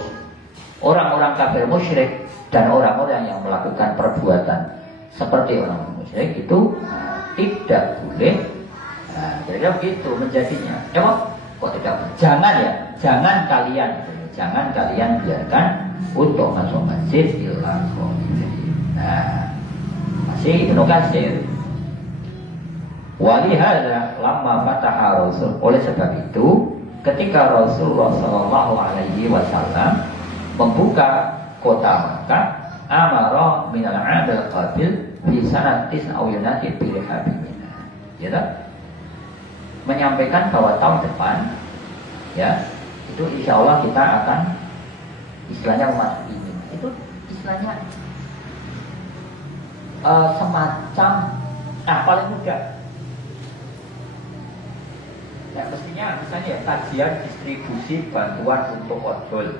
orang-orang kafir musyrik dan orang-orang yang melakukan perbuatan seperti orang musyrik itu tidak boleh Nah, kira-kira begitu menjadinya. Kok tidak? Jangan kalian biarkan untuk masuk masjid illa khaifin. Nah, masih Ibnu Katsir. Walihada lamma fataha Rasul. Oleh sebab itu, ketika Rasulullah Shallallahu Alaihi Wasallam membuka kota Makkah, amara minal adil qabil fi sanatis awyunati bilhabimina. Ya tak? Menyampaikan bahwa tahun depan, ya, itu insya Allah kita akan istilahnya memasuki ini. Itu istilahnya semacam paling mudah. Ya, mestinya misalnya ya, kajian distribusi bantuan untuk ojol.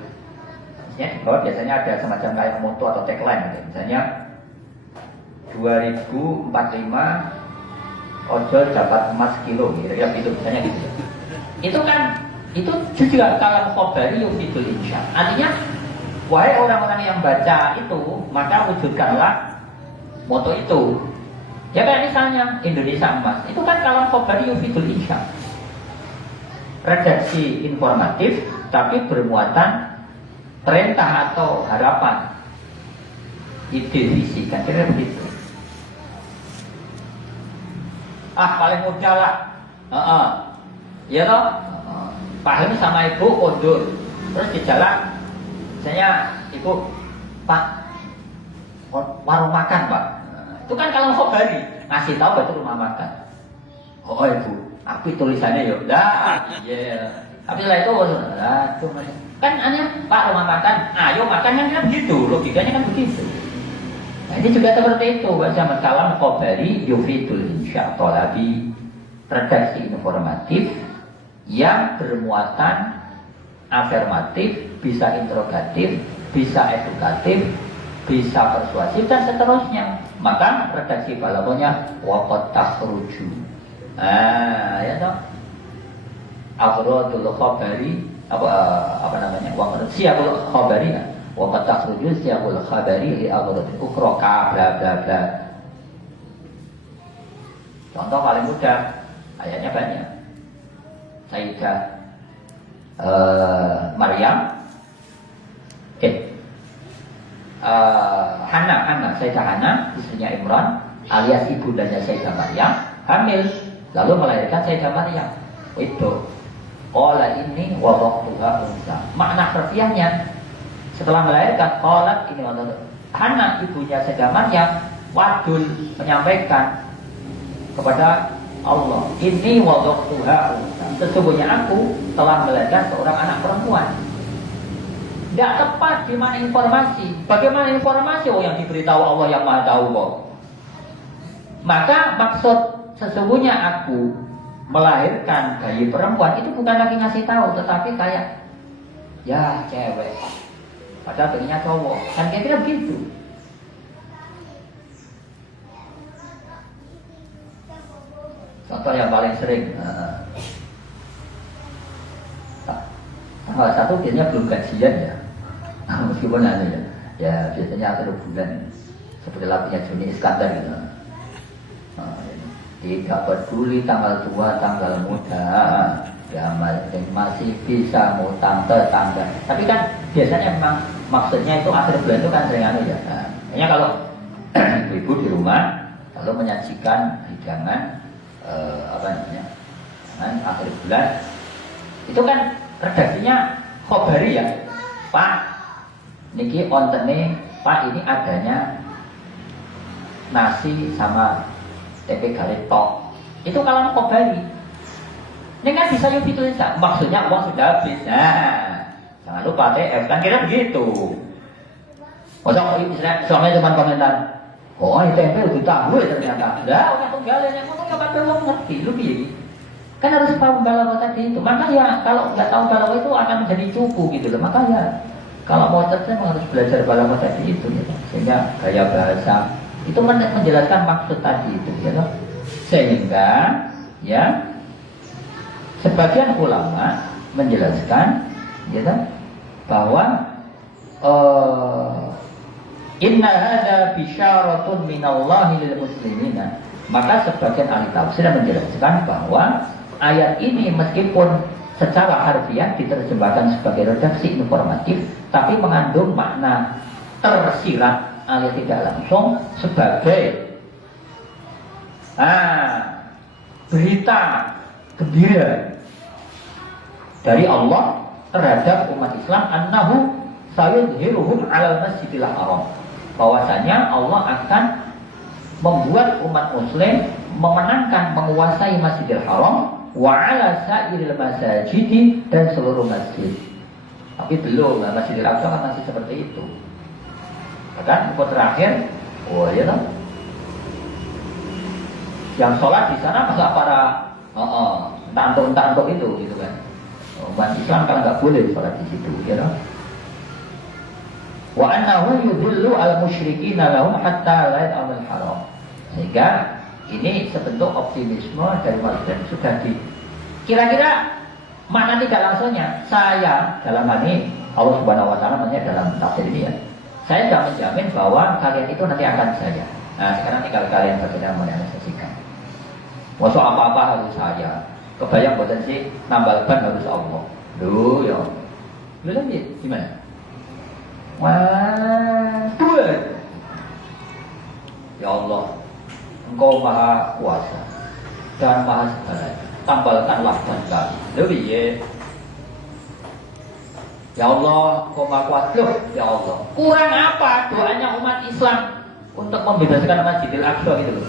Misalnya bahwa biasanya ada semacam kayak moto atau tagline gitu. Misalnya 2045 ojol dapat emas kilo gitu, ya gitu misalnya gitu. Itu juga kalam khobari yufidul insya. Artinya wahai orang-orang yang baca itu, maka wujudkanlah moto itu. Ya kayak misalnya Indonesia emas, itu kan kalam khobari yufidul insya. Redaksi informatif tapi bermuatan perintah atau harapan, ide visi, kan kira begitu. Paling mudah lah, ya toh. Pak Helmi sama ibu kondur, terus di jalan, misalnya ibu, Pak, warung makan Pak. Itu kan kalau khobari ngasih tahu itu rumah makan. Oh ibu, aku tulisannya yuk, iya. Tapi setelah itu, kan aneh, Pak rumah makan, ayo makan kan begitu, logikanya kan begitu. Nah, ini juga seperti itu, bahasa kalam khobari yufidul insya tolabi, redaksi informatif yang bermuatan afirmatif, bisa interrogatif, bisa edukatif, bisa persuasif dan seterusnya. Maka redaksi balaghahnya waqad takhruju. Ya toh. Afrodul khabari apa namanya? Waqad siyabul khabari. Waqad takhruju siyabul khabari li aghdadil ukhra bla bla bla. Contoh paling mudah, ayatnya banyak. Sayyidah Maryam, Hana, Sayyidah Hana, istrinya Imran, alias ibundanya Sayyidah Maryam, hamil, lalu melahirkan Sayyidah Maryam. Itu, qala ini wada'tuha unsa. Makna harfiahnya, setelah melahirkan, qala ini Hana, ibunya Sayyidah Maryam, wadul menyampaikan kepada Allah, ini wada'tuha unsa. Sesungguhnya aku telah melahirkan seorang anak perempuan. Tidak tepat di mana informasi. Bagaimana informasi? Yang diberitahu Allah yang Maha Tahu kok. Maka maksud sesungguhnya aku melahirkan bayi perempuan itu bukan lagi ngasih tahu, tetapi kayak ya cewek. Padahal pengennya cowok. Kan kira-kira begitu. Contoh yang paling sering. Tanggal 1 biasanya belum gajian ya. Meskipun ada ya biasanya akhir bulan seperti latihnya Juni Iskandar gitu. Tidak peduli tanggal tua, tanggal muda, ya masih bisa ngutang tetangga. Tapi kan biasanya memang maksudnya itu akhir bulan itu kan sering ya. Hanya kalau ibu-ibu di rumah lalu menyajikan hidangan akhir bulan itu kan redaksinya khobari ya, Pak, niki ontene, Pak ini adanya nasi sama tempe garing tok. Itu kalau khobari. Ini kan bisa yuk itu maksudnya uang sudah habis. Nah, jangan lupa TF kan kira begitu. Kosong misalnya suaminya cuma komentar, oh ini tempe udah tahu ya ternyata. Dah, orang tunggalnya ngomong ya pakai uang ngerti, lu piye? Kan harus paham balaghah tadi itu. Maka ya kalau nggak tahu balaghah itu akan menjadi cupu gitu loh. Maka ya kalau mau cerdas harus belajar balaghah tadi itu ya. Sehingga gaya bahasa itu menjelaskan maksud tadi itu ya loh. Sehingga ya sebagian ulama menjelaskan ya loh, bahwa inna hadza bisyaratun minallahi lil muslimina Maka sebagian ahli tafsir menjelaskan bahwa ayat ini meskipun secara harfiah diterjemahkan sebagai redaksi informatif, tapi mengandung makna tersirat alias tidak langsung sebagai berita gembira dari Allah terhadap umat Islam, annahu sayudhiruhum alal masjidil haram, bahwasanya Allah akan membuat umat muslim memenangkan, menguasai Masjidil Haram wa ala sa'iril masajidi, dan seluruh masjid. Tapi belum, Masjidil Aqsa kan masih seperti itu. Bahkan info terakhir, ya toh, yang sholat di sana masa para tantuk itu, gitu kan. Umat Islam kan nggak boleh sholat di situ, ya toh. Wa annahu yudhillu al musyrikina lahum hatta la ya'mal haram. Sehingga ini sebentuk optimisme dari Muslim sudah di kira-kira mana tidak langsungnya. Saya dalam hal ini Allah Subhanahu wa taala maksudnya dalam tafsir ini ya. Saya sudah menjamin bahwa kalian itu nanti akan saya. Nah, sekarang tinggal kalian bagaimana merealisasikan. Masuk apa-apa harus saya. Kebayang boten sih nambal ban harus Allah. Duh ya. Lu lagi gimana? Wah, dua. Ya Allah, Engkau maha kuasa dan maha segala. Tambalkanlah dan kami. Lebih ya Allah, Engkau maha kuasa. Loh, ya Allah, kurang apa doanya umat Islam untuk membebaskan Masjidil Aqsa gitu loh.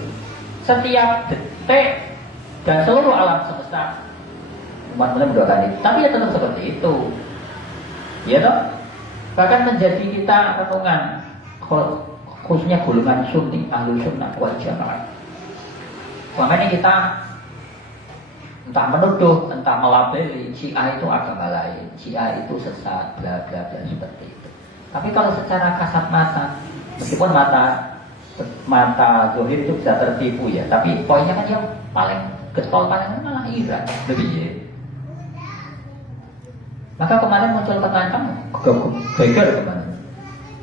Setiap detik dan seluruh alam semesta umat Muslim mendoakan itu. Tapi ya tetap seperti itu. Ya toh? Bahkan menjadi kita renungan, khususnya golongan sunni, ahlu sunnah wal jamaah. Makanya kita entah menuduh, entah melabeli Syiah itu agama lain, Syiah itu sesat, bla bla bla seperti itu. Tapi kalau secara kasat mata, meskipun mata zohir itu bisa tertipu ya, tapi poinnya kan yang paling getol paling malah Iran lebih ya. Maka kemarin muncul pertanyaan, geger kemarin.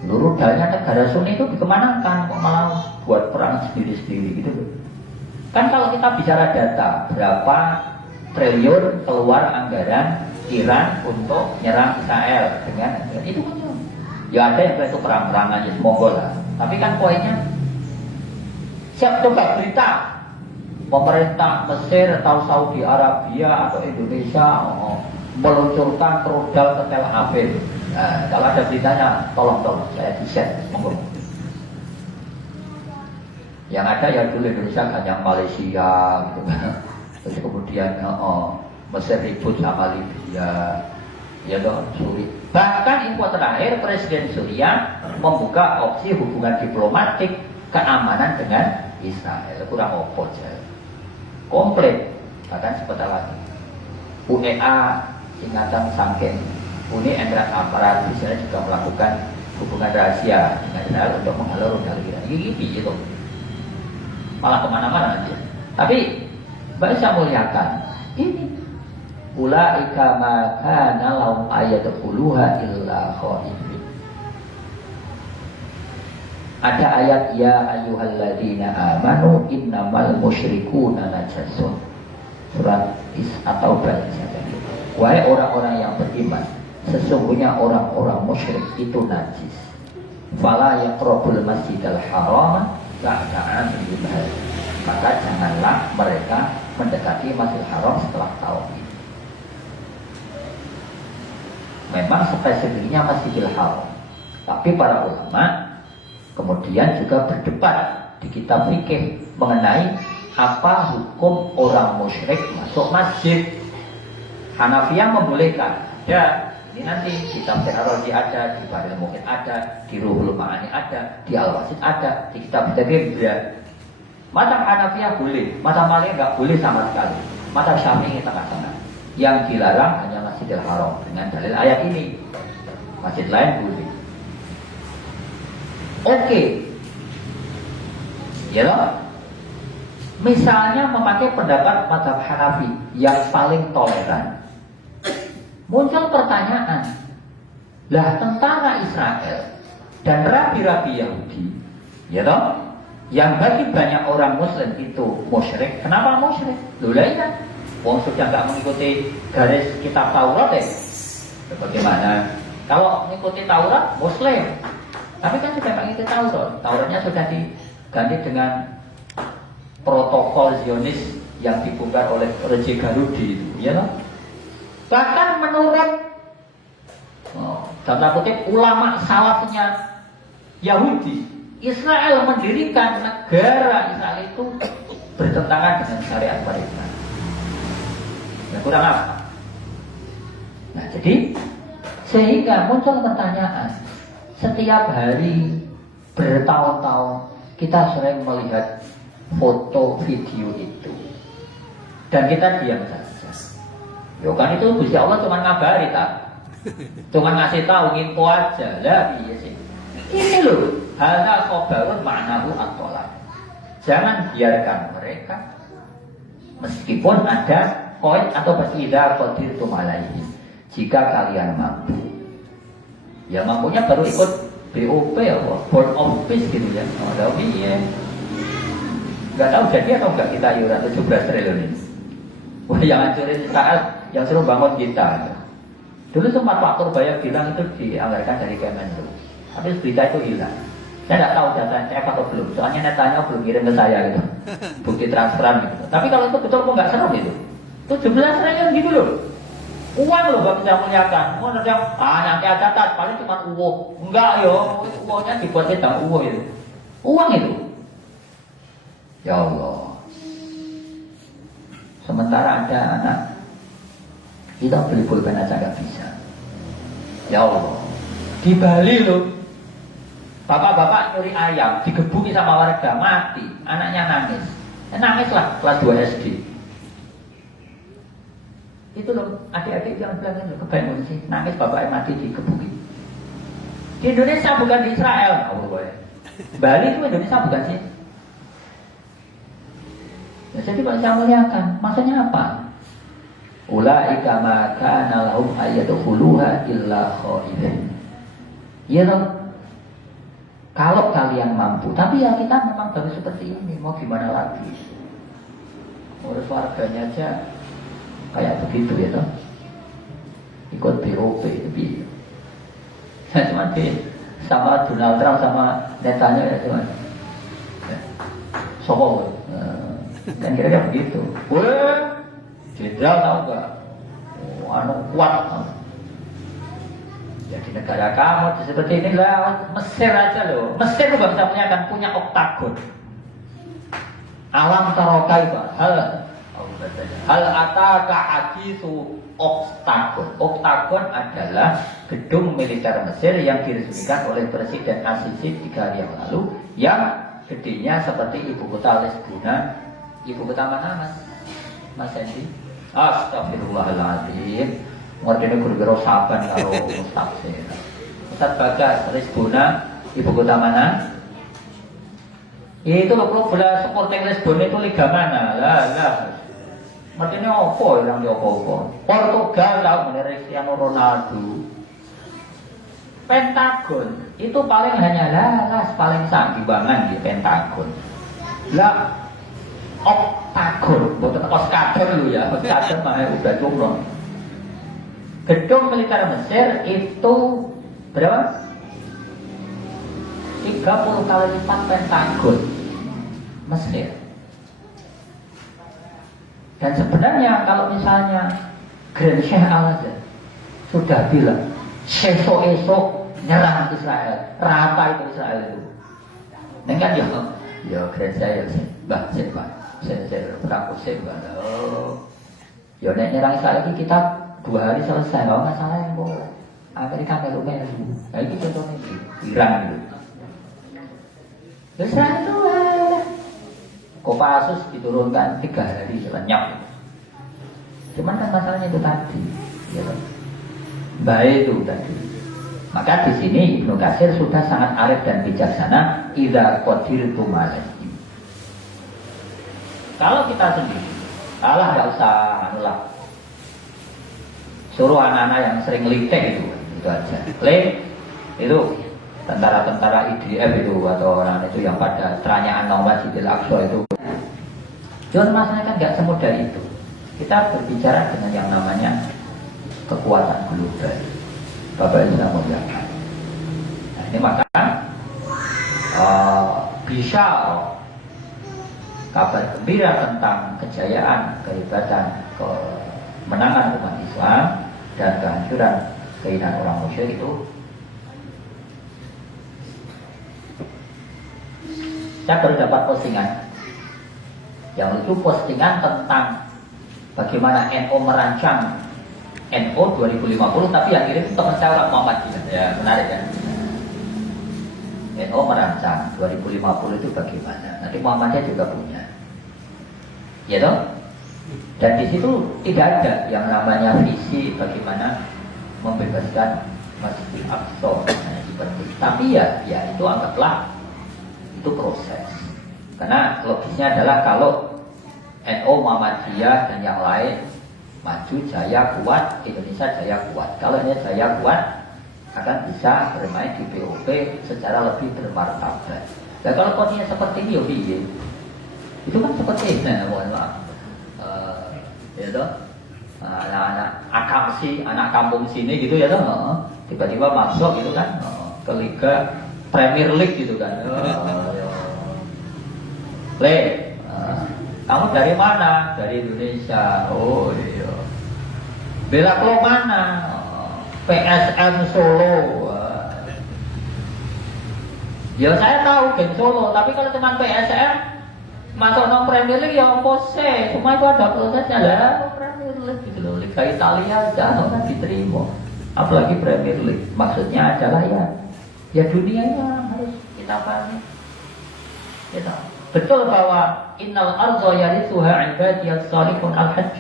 Rudalnya negara Sunni itu dikemanakan, kok malah buat perang sendiri-sendiri gitu loh. Kan kalau kita bicara data, berapa triliun keluar anggaran Iran untuk nyerang Israel dengan itu kan ya ada yang itu perang-perangan ya monggo lah. Tapi kan poinnya, siap coba berita pemerintah Mesir atau Saudi Arabia atau Indonesia meluncurkan rudal ke Tel Aviv. Nah, kalau ada beritanya, tolong saya di-share, monggo. Yang ada ya dulu Indonesia hanya Malaysia gitu kan. Terus kemudian Mesir ribut sama Libya, ya dong, Suriah. Bahkan info terakhir Presiden Suriah membuka opsi hubungan diplomatik keamanan dengan Israel. Kurang opo aja. Komplit. Bahkan sebentar lagi UEA Singkatan Sangken Uni Emirat Arab Israel juga melakukan hubungan rahasia dengan Israel untuk menghalau rudal Iran. Ini gitu. Malah kemana-mana aja. Tapi Mbak saya muliakan ini ulaika ma kana lahum ayatuluha illa khaifin. Ada ayat ya ayyuhalladzina amanu innamal musyrikuuna najasun. Surat At-Taubah. Wahai orang-orang yang beriman, sesungguhnya orang-orang musyrik itu najis. Fala yaqrabul masjidal haram ba'da 'amihim hadza. Maka janganlah mereka mendekati Masjidil Haram setelah tahun ini. Memang spesifiknya Masjidil Haram. Tapi para ulama kemudian juga berdebat di kitab fikih mengenai apa hukum orang musyrik masuk masjid. Hanafiyah membolehkan. Ya, ini nanti di Tafsir Ar-Razi ada, di Bahril Muhit ada, di Ruhul Ma'ani ada, di Al-Wasid ada, di kitab Tafsir ada. Mazhab Hanafiyah boleh, mazhab Malikiyah nggak boleh sama sekali. Mazhab Syafi'i tengah-tengah. Yang dilarang hanya Masjidil Haram dengan dalil ayat ini. Masjid lain boleh. Oke. Ya loh. Misalnya memakai pendapat mazhab Hanafi yang paling toleran. Muncul pertanyaan, lah tentara Israel dan rabi-rabi Yahudi, ya toh, Yang bagi banyak orang Muslim itu musyrik. Kenapa musyrik? Loh lah ya, wong sudah nggak mengikuti garis kitab Taurat ya. Bagaimana? Kalau mengikuti Taurat Muslim, tapi kan sudah mengikuti Taurat. Tauratnya sudah diganti dengan protokol Zionis yang dibongkar oleh Raja Garudi itu, ya loh. Bahkan menurut dalam kutip ulama salafnya Yahudi, Israel mendirikan negara Israel itu bertentangan dengan syariat mereka. Ya, kurang apa? Nah, jadi sehingga muncul pertanyaan. Setiap hari bertahun-tahun kita sering melihat foto video itu dan kita diam saja. Yo kan itu Gusti Allah cuma ngabari tak, cuma ngasih tahu info aja lah. Iya sih. Ini loh, hal khobarun ma'nahu at-tolak. Jangan biarkan mereka, meskipun ada koin atau idza qadirtum alaihi, jika kalian mampu. Ya mampunya baru ikut BOP ya, Board of Peace gitu ya. Oh, tapi ya nggak tahu jadi atau enggak kita iuran 17 triliun ini. Wah, yang hancurin Israel, yang suruh bangun kita. Dulu sempat Pak Purbaya bilang itu dianggarkan dari Kemenlu. Tapi berita itu hilang. Saya nggak tahu data cek atau belum. Soalnya netanya belum kirim ke saya gitu. Bukti transferan gitu. Tapi kalau itu betul kok nggak serem itu. 17 triliun gitu loh. Uang loh gak bisa muliakan. Mau ada yang nanti ada catat paling cuma uang. Enggak yo, uangnya dibuat sedang uang itu. Uang itu. Ya Allah. Sementara ada anak kita beli pulpen aja nggak bisa. Ya Allah. Di Bali loh. Bapak-bapak nyuri ayam, digebuki sama warga, mati. Anaknya nangis. Nangislah kelas 2 SD. Itu loh, adik-adik yang bilang itu kebayang sih, nangis bapaknya mati digebuki. Di Indonesia bukan di Israel. Bali itu Indonesia bukan sih. Ya, jadi Pak saya muliakan, maksudnya apa? Ulaika ma kana lahum ayadkhuluha illa khaifin. Ya loh. Kalau kalian mampu, tapi ya kita memang baru seperti ini, mau gimana lagi? Urus warganya aja kayak begitu ya toh. Ikut BOP itu. Saya cuma sama Donald Trump sama Netanyahu ya cuma. Sokong. Dan kira-kira begitu. Wah, jenderal tahu nggak? Anu kuat. Ya di negara kamu seperti inilah. Mesir aja loh. Mesir juga bisa punya oktagon. Alam tarokai pak. Hal ataka haditsu oktagon. Oktagon adalah gedung militer Mesir yang diresmikan oleh Presiden As-Sisi 3 hari yang lalu, yang gedenya seperti ibu kota Lisbona. Ibu kota mana Mas Endi? Astagfirullahaladzim. Ngerti ini guru-guru saban kalau mustafsir. Ustaz Bagas, Lisbona, ibu kota mana? Itu kalau bola Sporting Lisbona itu liga mana? Lah. Ngerti ini apa yang di apa-apa? Portugal tahu mengenai Cristiano Ronaldo. Pentagon itu paling hanya paling sandiwangan di Pentagon. Lah oktagon, bukan oskader lu ya, oskader mah udah jumlah. Gedung militer Mesir itu berapa? 30 kali lipat Pentagon Mesir. Dan sebenarnya kalau misalnya Grand Sheikh Al-Azhar sudah bilang esok nyerang Israel, rata itu Israel itu. Ini kan ya Grand Sheikh saya berangkut ya nek nyerang Israel itu kita 2 hari selesai, kalau nggak salah yang boleh. Amerika melu-melu. Nah itu contohnya Iran gitu. Israel itu Kopassus diturunkan 3 hari lenyap. Cuman kan masalahnya itu tadi, ya kan? Baik itu tadi. Maka di sini Ibnu Katsir sudah sangat arif dan bijaksana. Idza qadirtum alaihim. Kalau kita sendiri, nggak usah anulah. Suruh anak-anak yang sering litek itu aja. Itu tentara-tentara IDF itu atau orang itu yang pada teranyaan Masjidil Aqsa itu. Cuma masalahnya kan nggak semudah itu. Kita berbicara dengan yang namanya kekuatan global. Bapak Ibu muliakan. Nah, ini maka bisa kabar gembira tentang kejayaan, kehebatan, kemenangan umat Islam dan kehancuran keinginan orang musyrik itu. Saya baru dapat postingan yang itu postingan tentang bagaimana NO merancang NO 2050, tapi yang kirim teman saya orang Muhammadiyah. Ya, menarik kan? NO merancang 2050 itu bagaimana? Nanti Muhammadiyah juga punya. Ya toh? Dan di situ tidak ada yang namanya visi bagaimana membebaskan Masjidil Aqsa. Nah, seperti itu. Tapi ya itu anggaplah itu proses. Karena logisnya adalah kalau NO, Muhammadiyah dan yang lain maju jaya kuat, Indonesia jaya kuat. Kalau ini jaya kuat akan bisa bermain di POP secara lebih bermartabat. Dan kalau kondisinya seperti ini, itu kan seperti ini, mohon maaf. Ya toh, anak kampung sini gitu ya toh, tiba-tiba masuk gitu kan ke Liga Premier League gitu kan. Kamu dari mana? Dari Indonesia. Oh iya. Bela klub mana? PSM Solo. Ya saya tahu geng Solo, tapi kalau teman PSM masuk nong Premier League ya pose, semua itu ada prosesnya lah. Premier League gitu loh, Liga Italia jangan kan diterima, apalagi Premier League. Maksudnya adalah ya dunianya harus kita pahami. Kita betul bahwa innal arza yarithuha ibadiyas salihun al-hajj.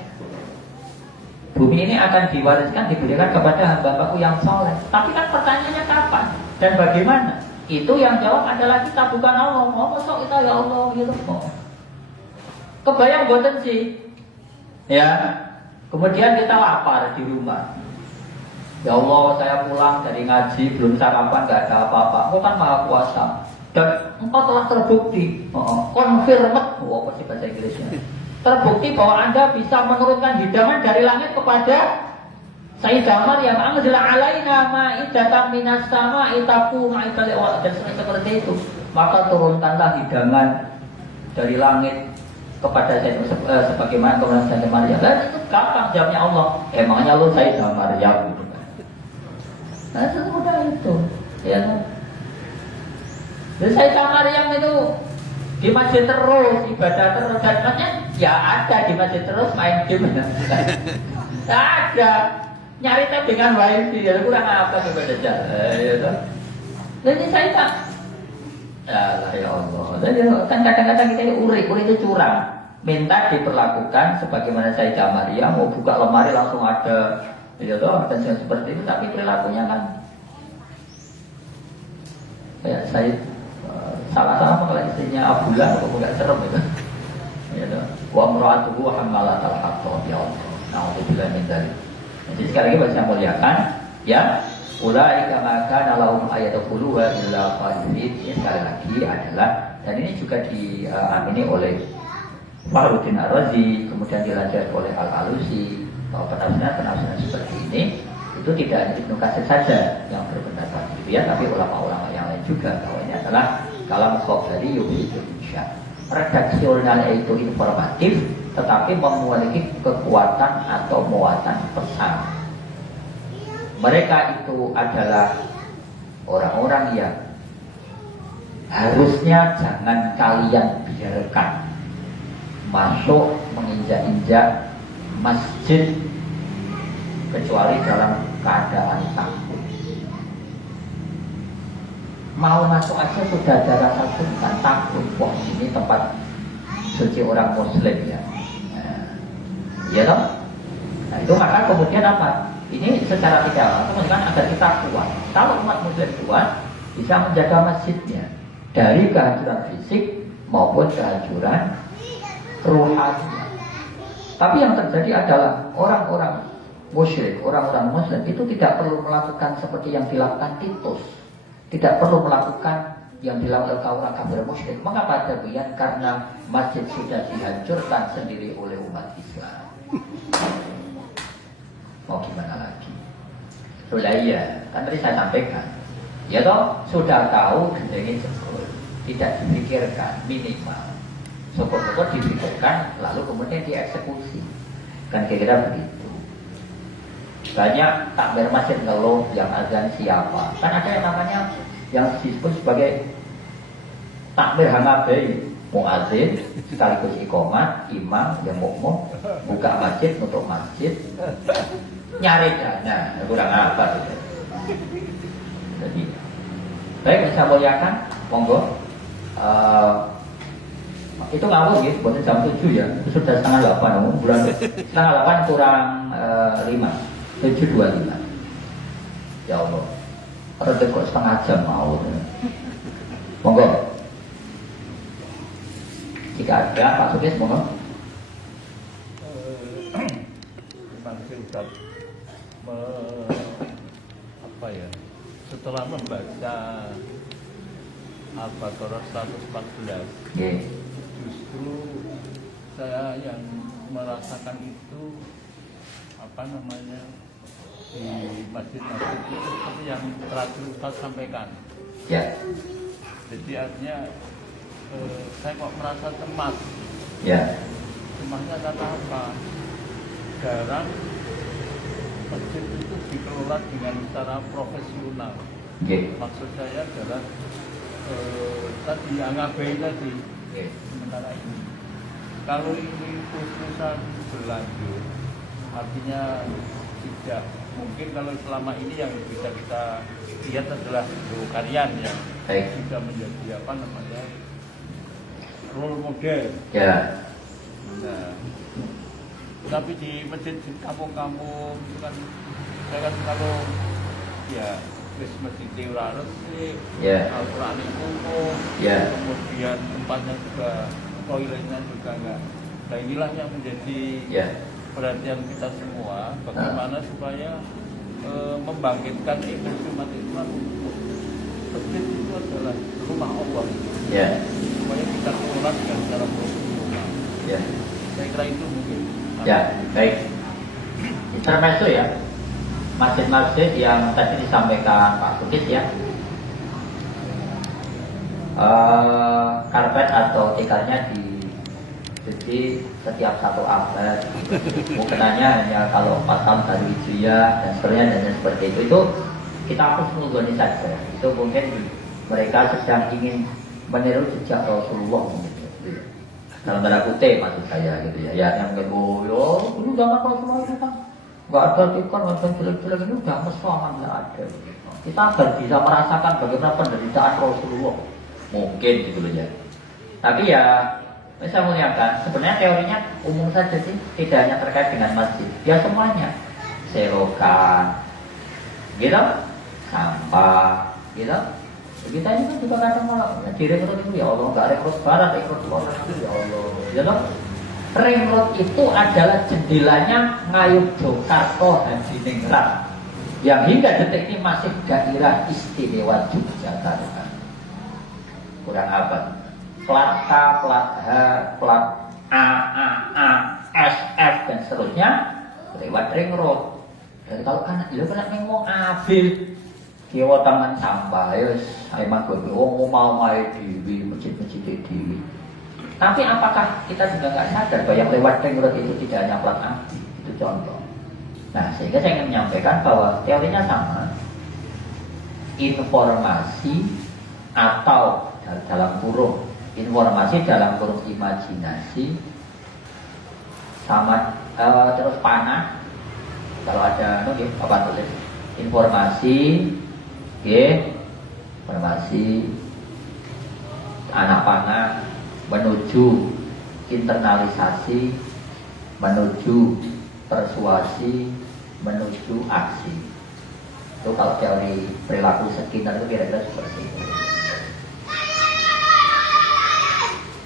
Bumi ini akan diwariskan, diberikan kepada hamba-hambaku yang soleh. Tapi kan pertanyaannya kapan dan bagaimana? Itu yang jawab adalah kita, bukan Allah. Oh, masuk kita ya Allah gitu. Kebayang boten sih? Ya. Kemudian kita lapar di rumah. Ya Allah, saya pulang dari ngaji belum sarapan, nggak ada apa-apa. Engkau kan Maha Kuasa. Dan engkau telah terbukti, confirmed, apa sih bahasa Inggrisnya? Terbukti bahwa Anda bisa menurunkan hidangan dari langit kepada Sayyidah Maryam, anzala alaina ma'idatan minas sama'i taqum ma'idal dan seperti itu. Maka turunkanlah hidangan dari langit kepada saya sebagaimana kemudian Sayyidah Maryam. Dan itu gampang jawabnya Allah. Emangnya lu Sayyidah Maryam gitu kan? Nah, semudah itu, ya kan? Dan Sayyidah Maryam itu di masjid terus, ibadah terus, dan makanya ya ada di masjid terus main game. Ada nyari tab dengan wifi, ya kurang apa kepada jalan. Jadi saya tak, ya Allah. Jadi kan kadang-kadang kita ini uri itu curang, minta diperlakukan sebagaimana Sayyidah Maryam, mau buka lemari langsung ada, ya toh, dan seperti itu, tapi perilakunya kan, ya saya salah-salah kalau istrinya Abdullah, kok nggak serem itu. Ya toh, wa imra'atuhu hammalatal hatab, ya Allah. Na'udzubillah min dzalik. Jadi sekali lagi saya muliakan, ya, ulaika ma kana lahum ayadkhuluha illa khalidin. Ini sekali lagi adalah, dan ini juga diamini oleh Fakhruddin Ar-Razi, kemudian dilanjutkan oleh Al-Alusi, bahwa penafsiran seperti ini itu tidak hanya Ibnu Katsir saja yang berpendapat gitu ya, tapi ulama-ulama yang lain juga bahwa ini adalah kalam khabari yufidul insya. Redaksionalnya itu informatif, tetapi memiliki kekuatan atau muatan pesan. Mereka itu adalah orang-orang yang harusnya jangan kalian biarkan masuk menginjak-injak masjid kecuali dalam keadaan takut. Mau masuk aja sudah ada rasa sungkan, takut. Wah, ini tempat suci orang Muslim ya. Ya toh? Nah itu maka kemudian apa? Ini secara tidak langsung kan agar kita kuat. Kalau umat Muslim kuat, bisa menjaga masjidnya dari kehancuran fisik maupun kehancuran rohani. Tapi yang terjadi adalah orang-orang musyrik, orang-orang Muslim itu tidak perlu melakukan seperti yang dilakukan Titus. tidak perlu melakukan yang dilakukan orang kafir musyrik. Mengapa demikian? Karena masjid sudah dihancurkan sendiri oleh umat Islam. Mau gimana lagi? Sudah iya, kan tadi saya sampaikan. Ya toh, sudah tahu gendengin jebol, tidak dipikirkan minimal. Syukur-syukur dipikirkan, lalu kemudian dieksekusi. Kan kira-kira begitu. Banyak takbir masjid ngeluh yang azan siapa. Kan ada yang namanya yang disebut sebagai takbir hanafi, muazin sekaligus iqamat, imam yang mau buka masjid, nutup masjid, nyari dana, kurang apa gitu. Jadi baik, saya muliakan, monggo. Itu ngawur gitu, bukan jam 7 ya, itu sudah setengah 8, bulan setengah 8 kurang 5. 7.25. Ya Allah, reda kok setengah jam mau. Monggo. Jika ada Pak Sukis, monggo. Terima kasih Ustaz. Apa ya? Setelah membaca Al-Baqarah 114, justru saya yang merasakan itu apa namanya, di masjid-masjid itu seperti yang terakhir Ustaz sampaikan. Ya. Jadi artinya saya kok merasa cemas. Ya. Cemasnya karena apa? Jarang masjid itu dikelola dengan secara profesional. Maksud saya adalah tadi angabai tadi. Sementara ini, kalau ini terus-terusan berlanjut, artinya tidak mungkin. Kalau selama ini yang bisa kita lihat adalah Guru Karyan yang sudah menjadi apa namanya, role model. Ya. Nah, tapi di masjid di kampung-kampung itu kan, saya kan kalau ya masjid ora resik, Al-Quran itu kemudian tempatnya juga, toiletnya juga enggak. Nah inilah yang menjadi perhatian kita semua, bagaimana supaya membangkitkan emosi umat Islam. Masjid itu adalah rumah Allah, supaya kita kelola dengan cara profesional. Saya kira itu mungkin. Ya, baik. Termasuk ya masjid-masjid yang tadi disampaikan Pak Sukis ya, karpet atau tikalnya jadi setiap satu abad, bukannya hanya kalau 4 tahun dari Hijriah dan sebagainya dan seperti itu kita harus menunggu saja. Itu mungkin mereka sedang ingin meniru jejak Rasulullah gitu. Dalam tanda kutip maksud saya gitu ya. Ya yang mungkin dulu zaman Rasulullah itu kan nggak ada tikar, nggak ada jelek-jelek, ini udah mesra nggak ada. Kita akan bisa merasakan bagaimana penderitaan Rasulullah mungkin gitu loh ya. Tapi ya saya muliakan, sebenarnya teorinya umum saja sih, tidak hanya terkait dengan masjid, ya semuanya, selokan, gitu, sampah, gitu. Kita ini kan juga kadang malah di ring road itu ya Allah, nggak ring road barat, ring road luar itu ya Allah, gitu. Ring road itu adalah jendelanya Ngayuk Jogarta Haji Ningrat yang hingga detik ini masih daerah istimewa Yogyakarta. Kurang apa? Plat K, plat H, plat A, SF dan seterusnya lewat ring road. Jadi kalau kan lu kena ngomong abil, kiwa tangan sampah, ya, emang gue mau di masjid-masjid di. Tapi apakah kita juga nggak sadar bahwa yang lewat ring road itu tidak hanya plat api? Itu contoh. Nah, sehingga saya ingin menyampaikan bahwa teorinya sama. Informasi atau dalam kurung informasi dalam kurung imajinasi sama terus panah. Kalau ada apa tulis informasi, informasi anak panah menuju internalisasi, menuju persuasi, menuju aksi. Itu kalau teori perilaku Skinner itu kira-kira seperti itu.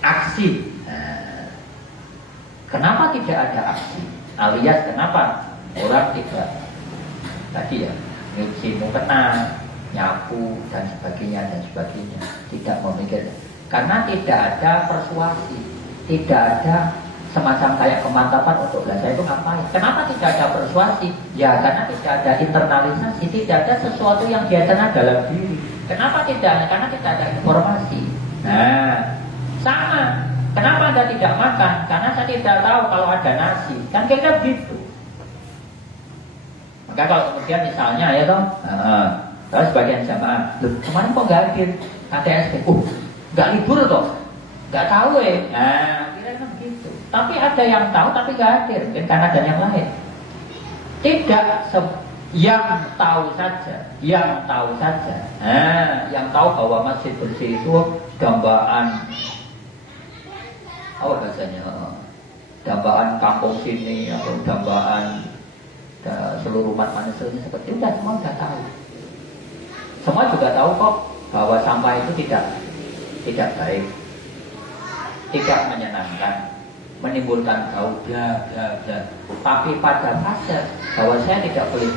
Aksi. Nah, kenapa tidak ada aksi? Alias kenapa orang tidak tadi ya nyuci mukena, nyapu dan sebagainya, tidak memikirkan. Karena tidak ada persuasi, tidak ada semacam kayak pemantapan untuk belajar itu ngapain. Kenapa tidak ada persuasi? Ya karena tidak ada internalisasi, tidak ada sesuatu yang dia tanam dalam diri. Kenapa tidak? Karena tidak ada informasi. Nah, sama. Kenapa Anda tidak makan? Karena saya tidak tahu kalau ada nasi. Kan kira begitu. Maka kalau kemudian misalnya ya toh, terus sebagian jamaah, kemarin kok nggak hadir? KTSP, nggak libur toh, nggak tahu ya. Nah, kira-kira begitu. Tapi ada yang tahu tapi nggak hadir, mungkin karena ada yang lain. Tidak yang tahu saja, yang tahu bahwa masjid bersih itu dambaan, apa bahasanya? Dambaan kampung sini atau dambaan seluruh umat manusia ini seperti itu, semua sudah tahu. Semua juga tahu kok bahwa sampah itu tidak baik, tidak menyenangkan, menimbulkan bau, Tapi pada fase bahwa saya tidak boleh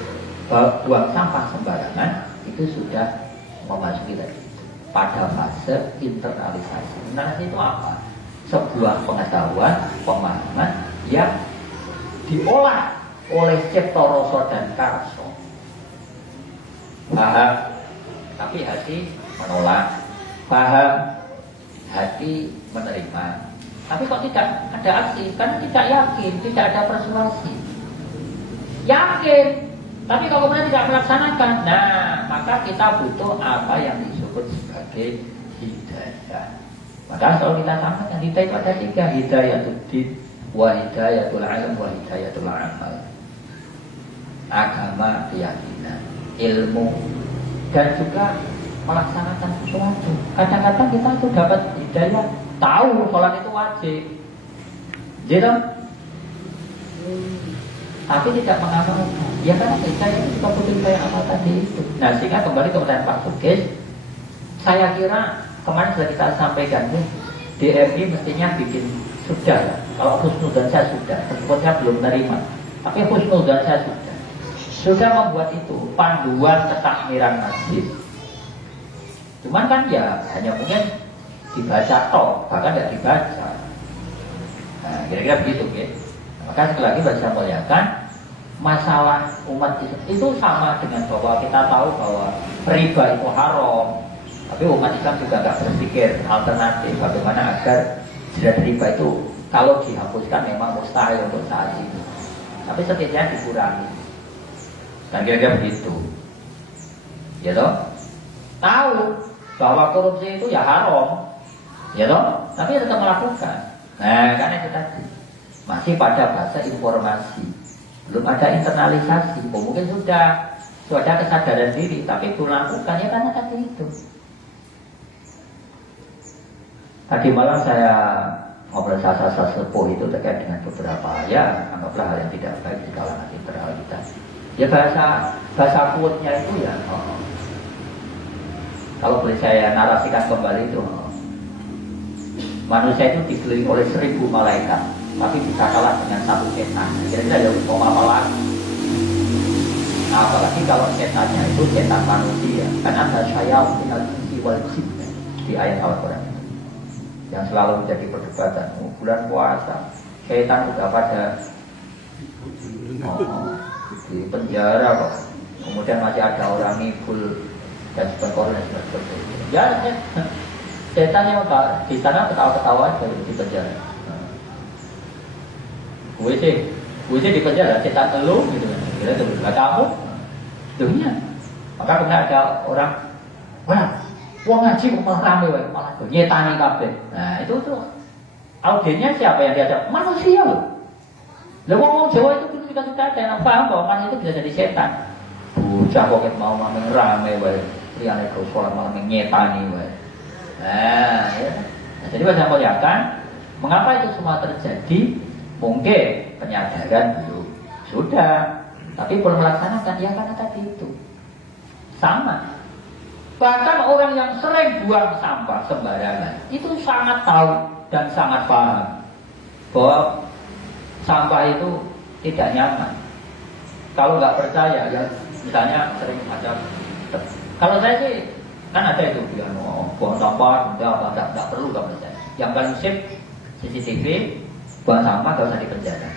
buang sampah sembarangan, itu sudah memasuki tadi. Pada fase internalisasi. Internalisasi itu apa? Sebuah pengetahuan, pemahaman yang diolah oleh cipta rasa dan karso. Paham, tapi hati menolak. Paham, hati menerima. Tapi kok tidak ada aksi? Karena tidak yakin, tidak ada persuasi. Yakin, tapi kalau kemudian tidak melaksanakan, nah maka kita butuh apa yang disebut sebagai hidayah. Maka kalau kita samakan, hidayah itu ada tiga: hidayatul din, wa hidayatul ilm, wa hidayatul amal. Agama, keyakinan, ilmu, dan juga melaksanakan sesuatu. Kadang-kadang kita itu dapat hidayah, tahu sholat itu wajib, gitu, tapi tidak mengamalkan. Ya karena hidayah itu juga butuh hidayah amal tadi itu. Nah sehingga kembali ke pertanyaan Pak Sugis, saya kira kemarin sudah kita sampaikan, DMI mestinya bikin sudah. Kalau husnudzan saya sudah, meskipun saya belum menerima, tapi husnudzan saya sudah membuat itu panduan ketakmiran masjid. Cuman kan ya hanya mungkin dibaca toh, bahkan tidak dibaca. Nah, kira-kira begitu, ya. Maka sekali lagi saya muliakan, masalah umat itu sama dengan bahwa kita tahu bahwa riba itu haram, tapi umat Islam juga nggak berpikir alternatif bagaimana agar jerat riba itu kalau dihapuskan memang mustahil untuk saat ini, tapi setidaknya dikurangi. Dan kira-kira begitu, ya toh? Tahu bahwa korupsi itu ya haram, ya toh? Tapi tetap melakukan. Nah, karena itu tadi masih pada bahasa informasi, belum ada internalisasi. Mungkin sudah kesadaran diri, tapi belum lakukan, ya karena tadi itu. Tadi malam saya ngobrol sama sesepuh itu terkait dengan beberapa ayat, anggaplah hal yang tidak baik di kalangan internal kita. Ya bahasa quote-nya itu ya, kalau boleh saya narasikan kembali itu, manusia itu dikelilingi oleh 1000 malaikat, tapi bisa kalah dengan 1 setan. Kira-kira ya mau apa lagi? Nah, apalagi kalau setannya itu setan manusia, kan ada syai'un minal insi wal jin di ayat Al-Quran itu, yang selalu menjadi perdebatan. Bulan puasa, setan udah pada di penjara kok, kemudian masih ada orang ngibul dan sebagainya. Ya, setan yang di sana ketawa-ketawa aja di penjara. Gue sih di penjara, setan telu gitu kan. Kira kamu dunia. Maka kemudian ada orang, wah ngaji kok malah rame, malah nyetani kabeh. Nah itu tuh audiennya siapa yang diajak? Manusia loh. Lah wong Jawa itu kita ada yang paham bahwa manusia itu bisa jadi setan. Bocah kok mau rame wae. Riyane kok sholat malah nyetani wae. Nah, ya. Nah, jadi saya muliakan, mengapa itu semua terjadi? Mungkin penyadaran dulu sudah, tapi belum melaksanakan. Ya karena tadi itu sama. Bahkan orang yang sering buang sampah sembarangan itu sangat tahu dan sangat paham bahwa sampah itu tidak nyaman. Kalau nggak percaya, ya misalnya sering ada Kalau saya sih kan ada itu ya, buang sampah, tidak perlu kalau saya. Yang paling sip CCTV, buang sampah gak usah dipenjara.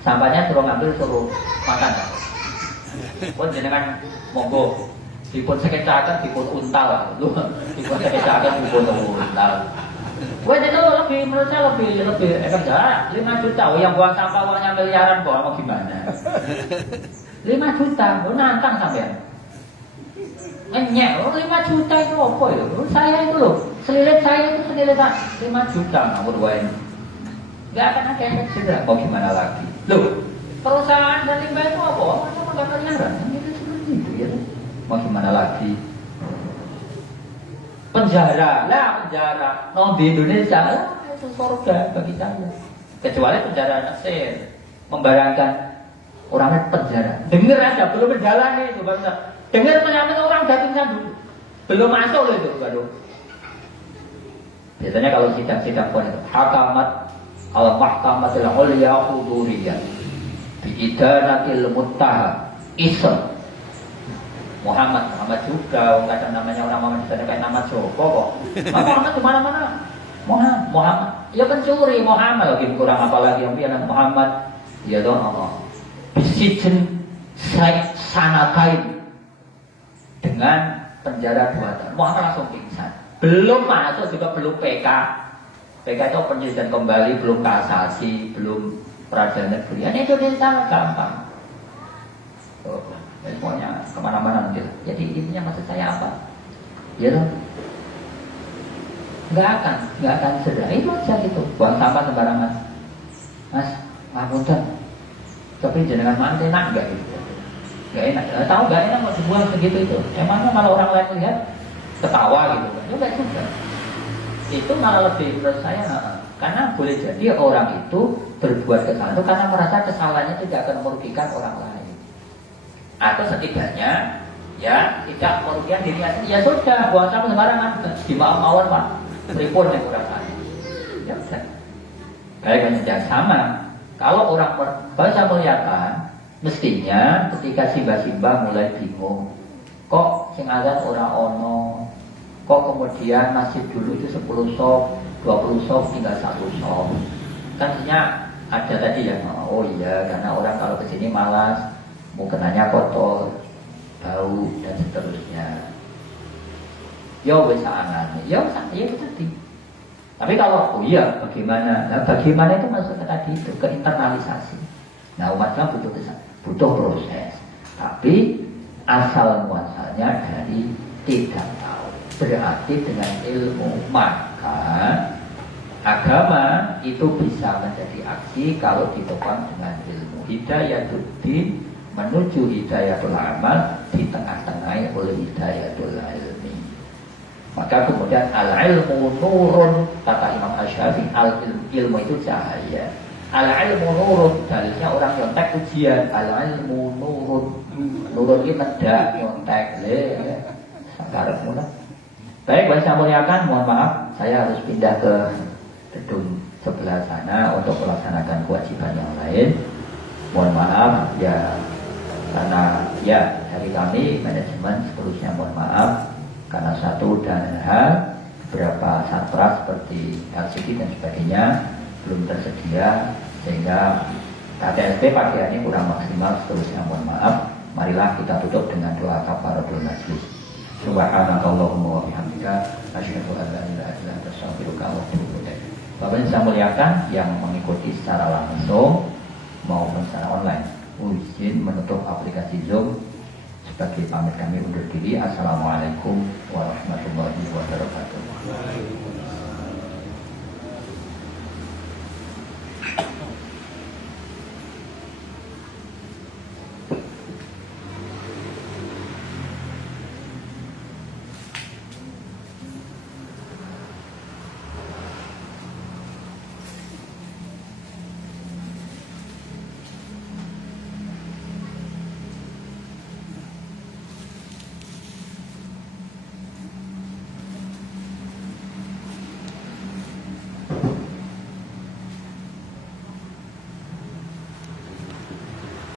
Sampahnya suruh ngambil, suruh makan. Pun jenengan monggo, dipun sekecakan, dipun untal, dipun sekecakan, dipun untal. Wah itu lebih, menurut saya lebih kerja 5 juta. Yang buang sampah uangnya miliaran, mau gimana? 5 juta, nantang sampean. Ngenyek, 5 juta itu apa ya? Saya itu loh, selilit saya itu selilit 5 juta ngawur wae. Gak akan ada yang cedera, mau gimana lagi? Loh, perusahaan dan limbah itu apa? Masa gak miliaran? Itu seperti itu ya. Mau gimana lagi? Penjara, non di Indonesia lah itu surga bagi saya. Kecuali penjara Mesir, membayangkan orangnya penjara. Dengar aja, belum menjalani itu bangsa. Dengar menyambut orang datang dulu, belum masuk loh itu baru. Biasanya kalau sidang-sidang pun itu hakamat al-mahkamatil ulya huduriyah biidanatil muttaham ism Muhammad juga, kadang namanya orang Muhammad disana kayak nama Joko kok. Muhammad di mana-mana. Muhammad. Ya pencuri Muhammad lagi kurang apa lagi yang dia Muhammad. Ya dong Allah. Bisijen sanakain dengan penjara 2 tahun. Muhammad langsung pingsan. Belum masuk juga belum PK. PK itu penyelidikan kembali, belum kasasi, belum peradilan negeri. Ini Indonesia gampang. Semuanya kemana-mana nanti. Jadi intinya maksud saya apa? Ya dong. Nggak akan sedang. Itu aja gitu. Buang sampah sembarangan. Mas, ngapunten. Tapi jenengan mantai enak nggak gitu? Nggak enak. Tahu nggak enak mau dibuang segitu itu. Emangnya kalau orang lain lihat ketawa gitu kan? Itu nggak juga. Itu malah lebih menurut saya. Karena boleh jadi orang itu berbuat kesalahan itu karena merasa kesalahannya tidak akan merugikan orang lain. Atau setidaknya ya tidak merugikan dirinya. Ya sudah, buang sampah sembarangan, dimaaf-mawar Pak, pripun yang kurang saya. Ya sudah. Kayak sama. Kalau orang saya melihatkan, mestinya ketika simba-simba mulai bingung, kok sing azan ora ono, kok kemudian masjid dulu itu 10 shop, 20 shop tinggal 1 shop. Kan ada tadi ya, oh iya karena orang kalau kesini malas, mukenanya kotor, bau dan seterusnya. Ya wis anane, ya itu tadi. Tapi kalau oh iya bagaimana? Nah, bagaimana itu masuk ke tadi itu ke internalisasi. Nah umat Islam butuh proses. Tapi asal muasalnya dari tidak tahu. Berarti dengan ilmu maka agama itu bisa menjadi aksi kalau ditopang dengan ilmu. Hidayatul-din menuju hidayatul amal di tengah-tengah oleh hidayatul ilmi. Maka kemudian al-ilmu nurun, kata Imam Asy-Syafi'i, al-ilmu itu cahaya. Al-ilmu nurun, dalilnya orang nyontek ujian. Al-ilmu nurun ini mendak nyontek le. Sakarep ngono. Baik, saya muliakan, mohon maaf saya harus pindah ke gedung sebelah sana untuk melaksanakan kewajiban yang lain. Mohon maaf ya, karena ya dari kami manajemen seterusnya mohon maaf karena satu dan hal beberapa satras seperti LCD dan sebagainya belum tersedia sehingga KTSP pagi hari ini kurang maksimal, seterusnya mohon maaf. Marilah kita tutup dengan doa kafaratul majlis. Subhanakallahumma wa bihamdika asyhadu an la ilaha illa anta astaghfiruka wa atubu ilaik. Bapak yang saya muliakan yang mengikuti secara langsung maupun secara online, izin menutup aplikasi Zoom. Sebagai pamit kami undur diri. Assalamualaikum warahmatullahi wabarakatuh.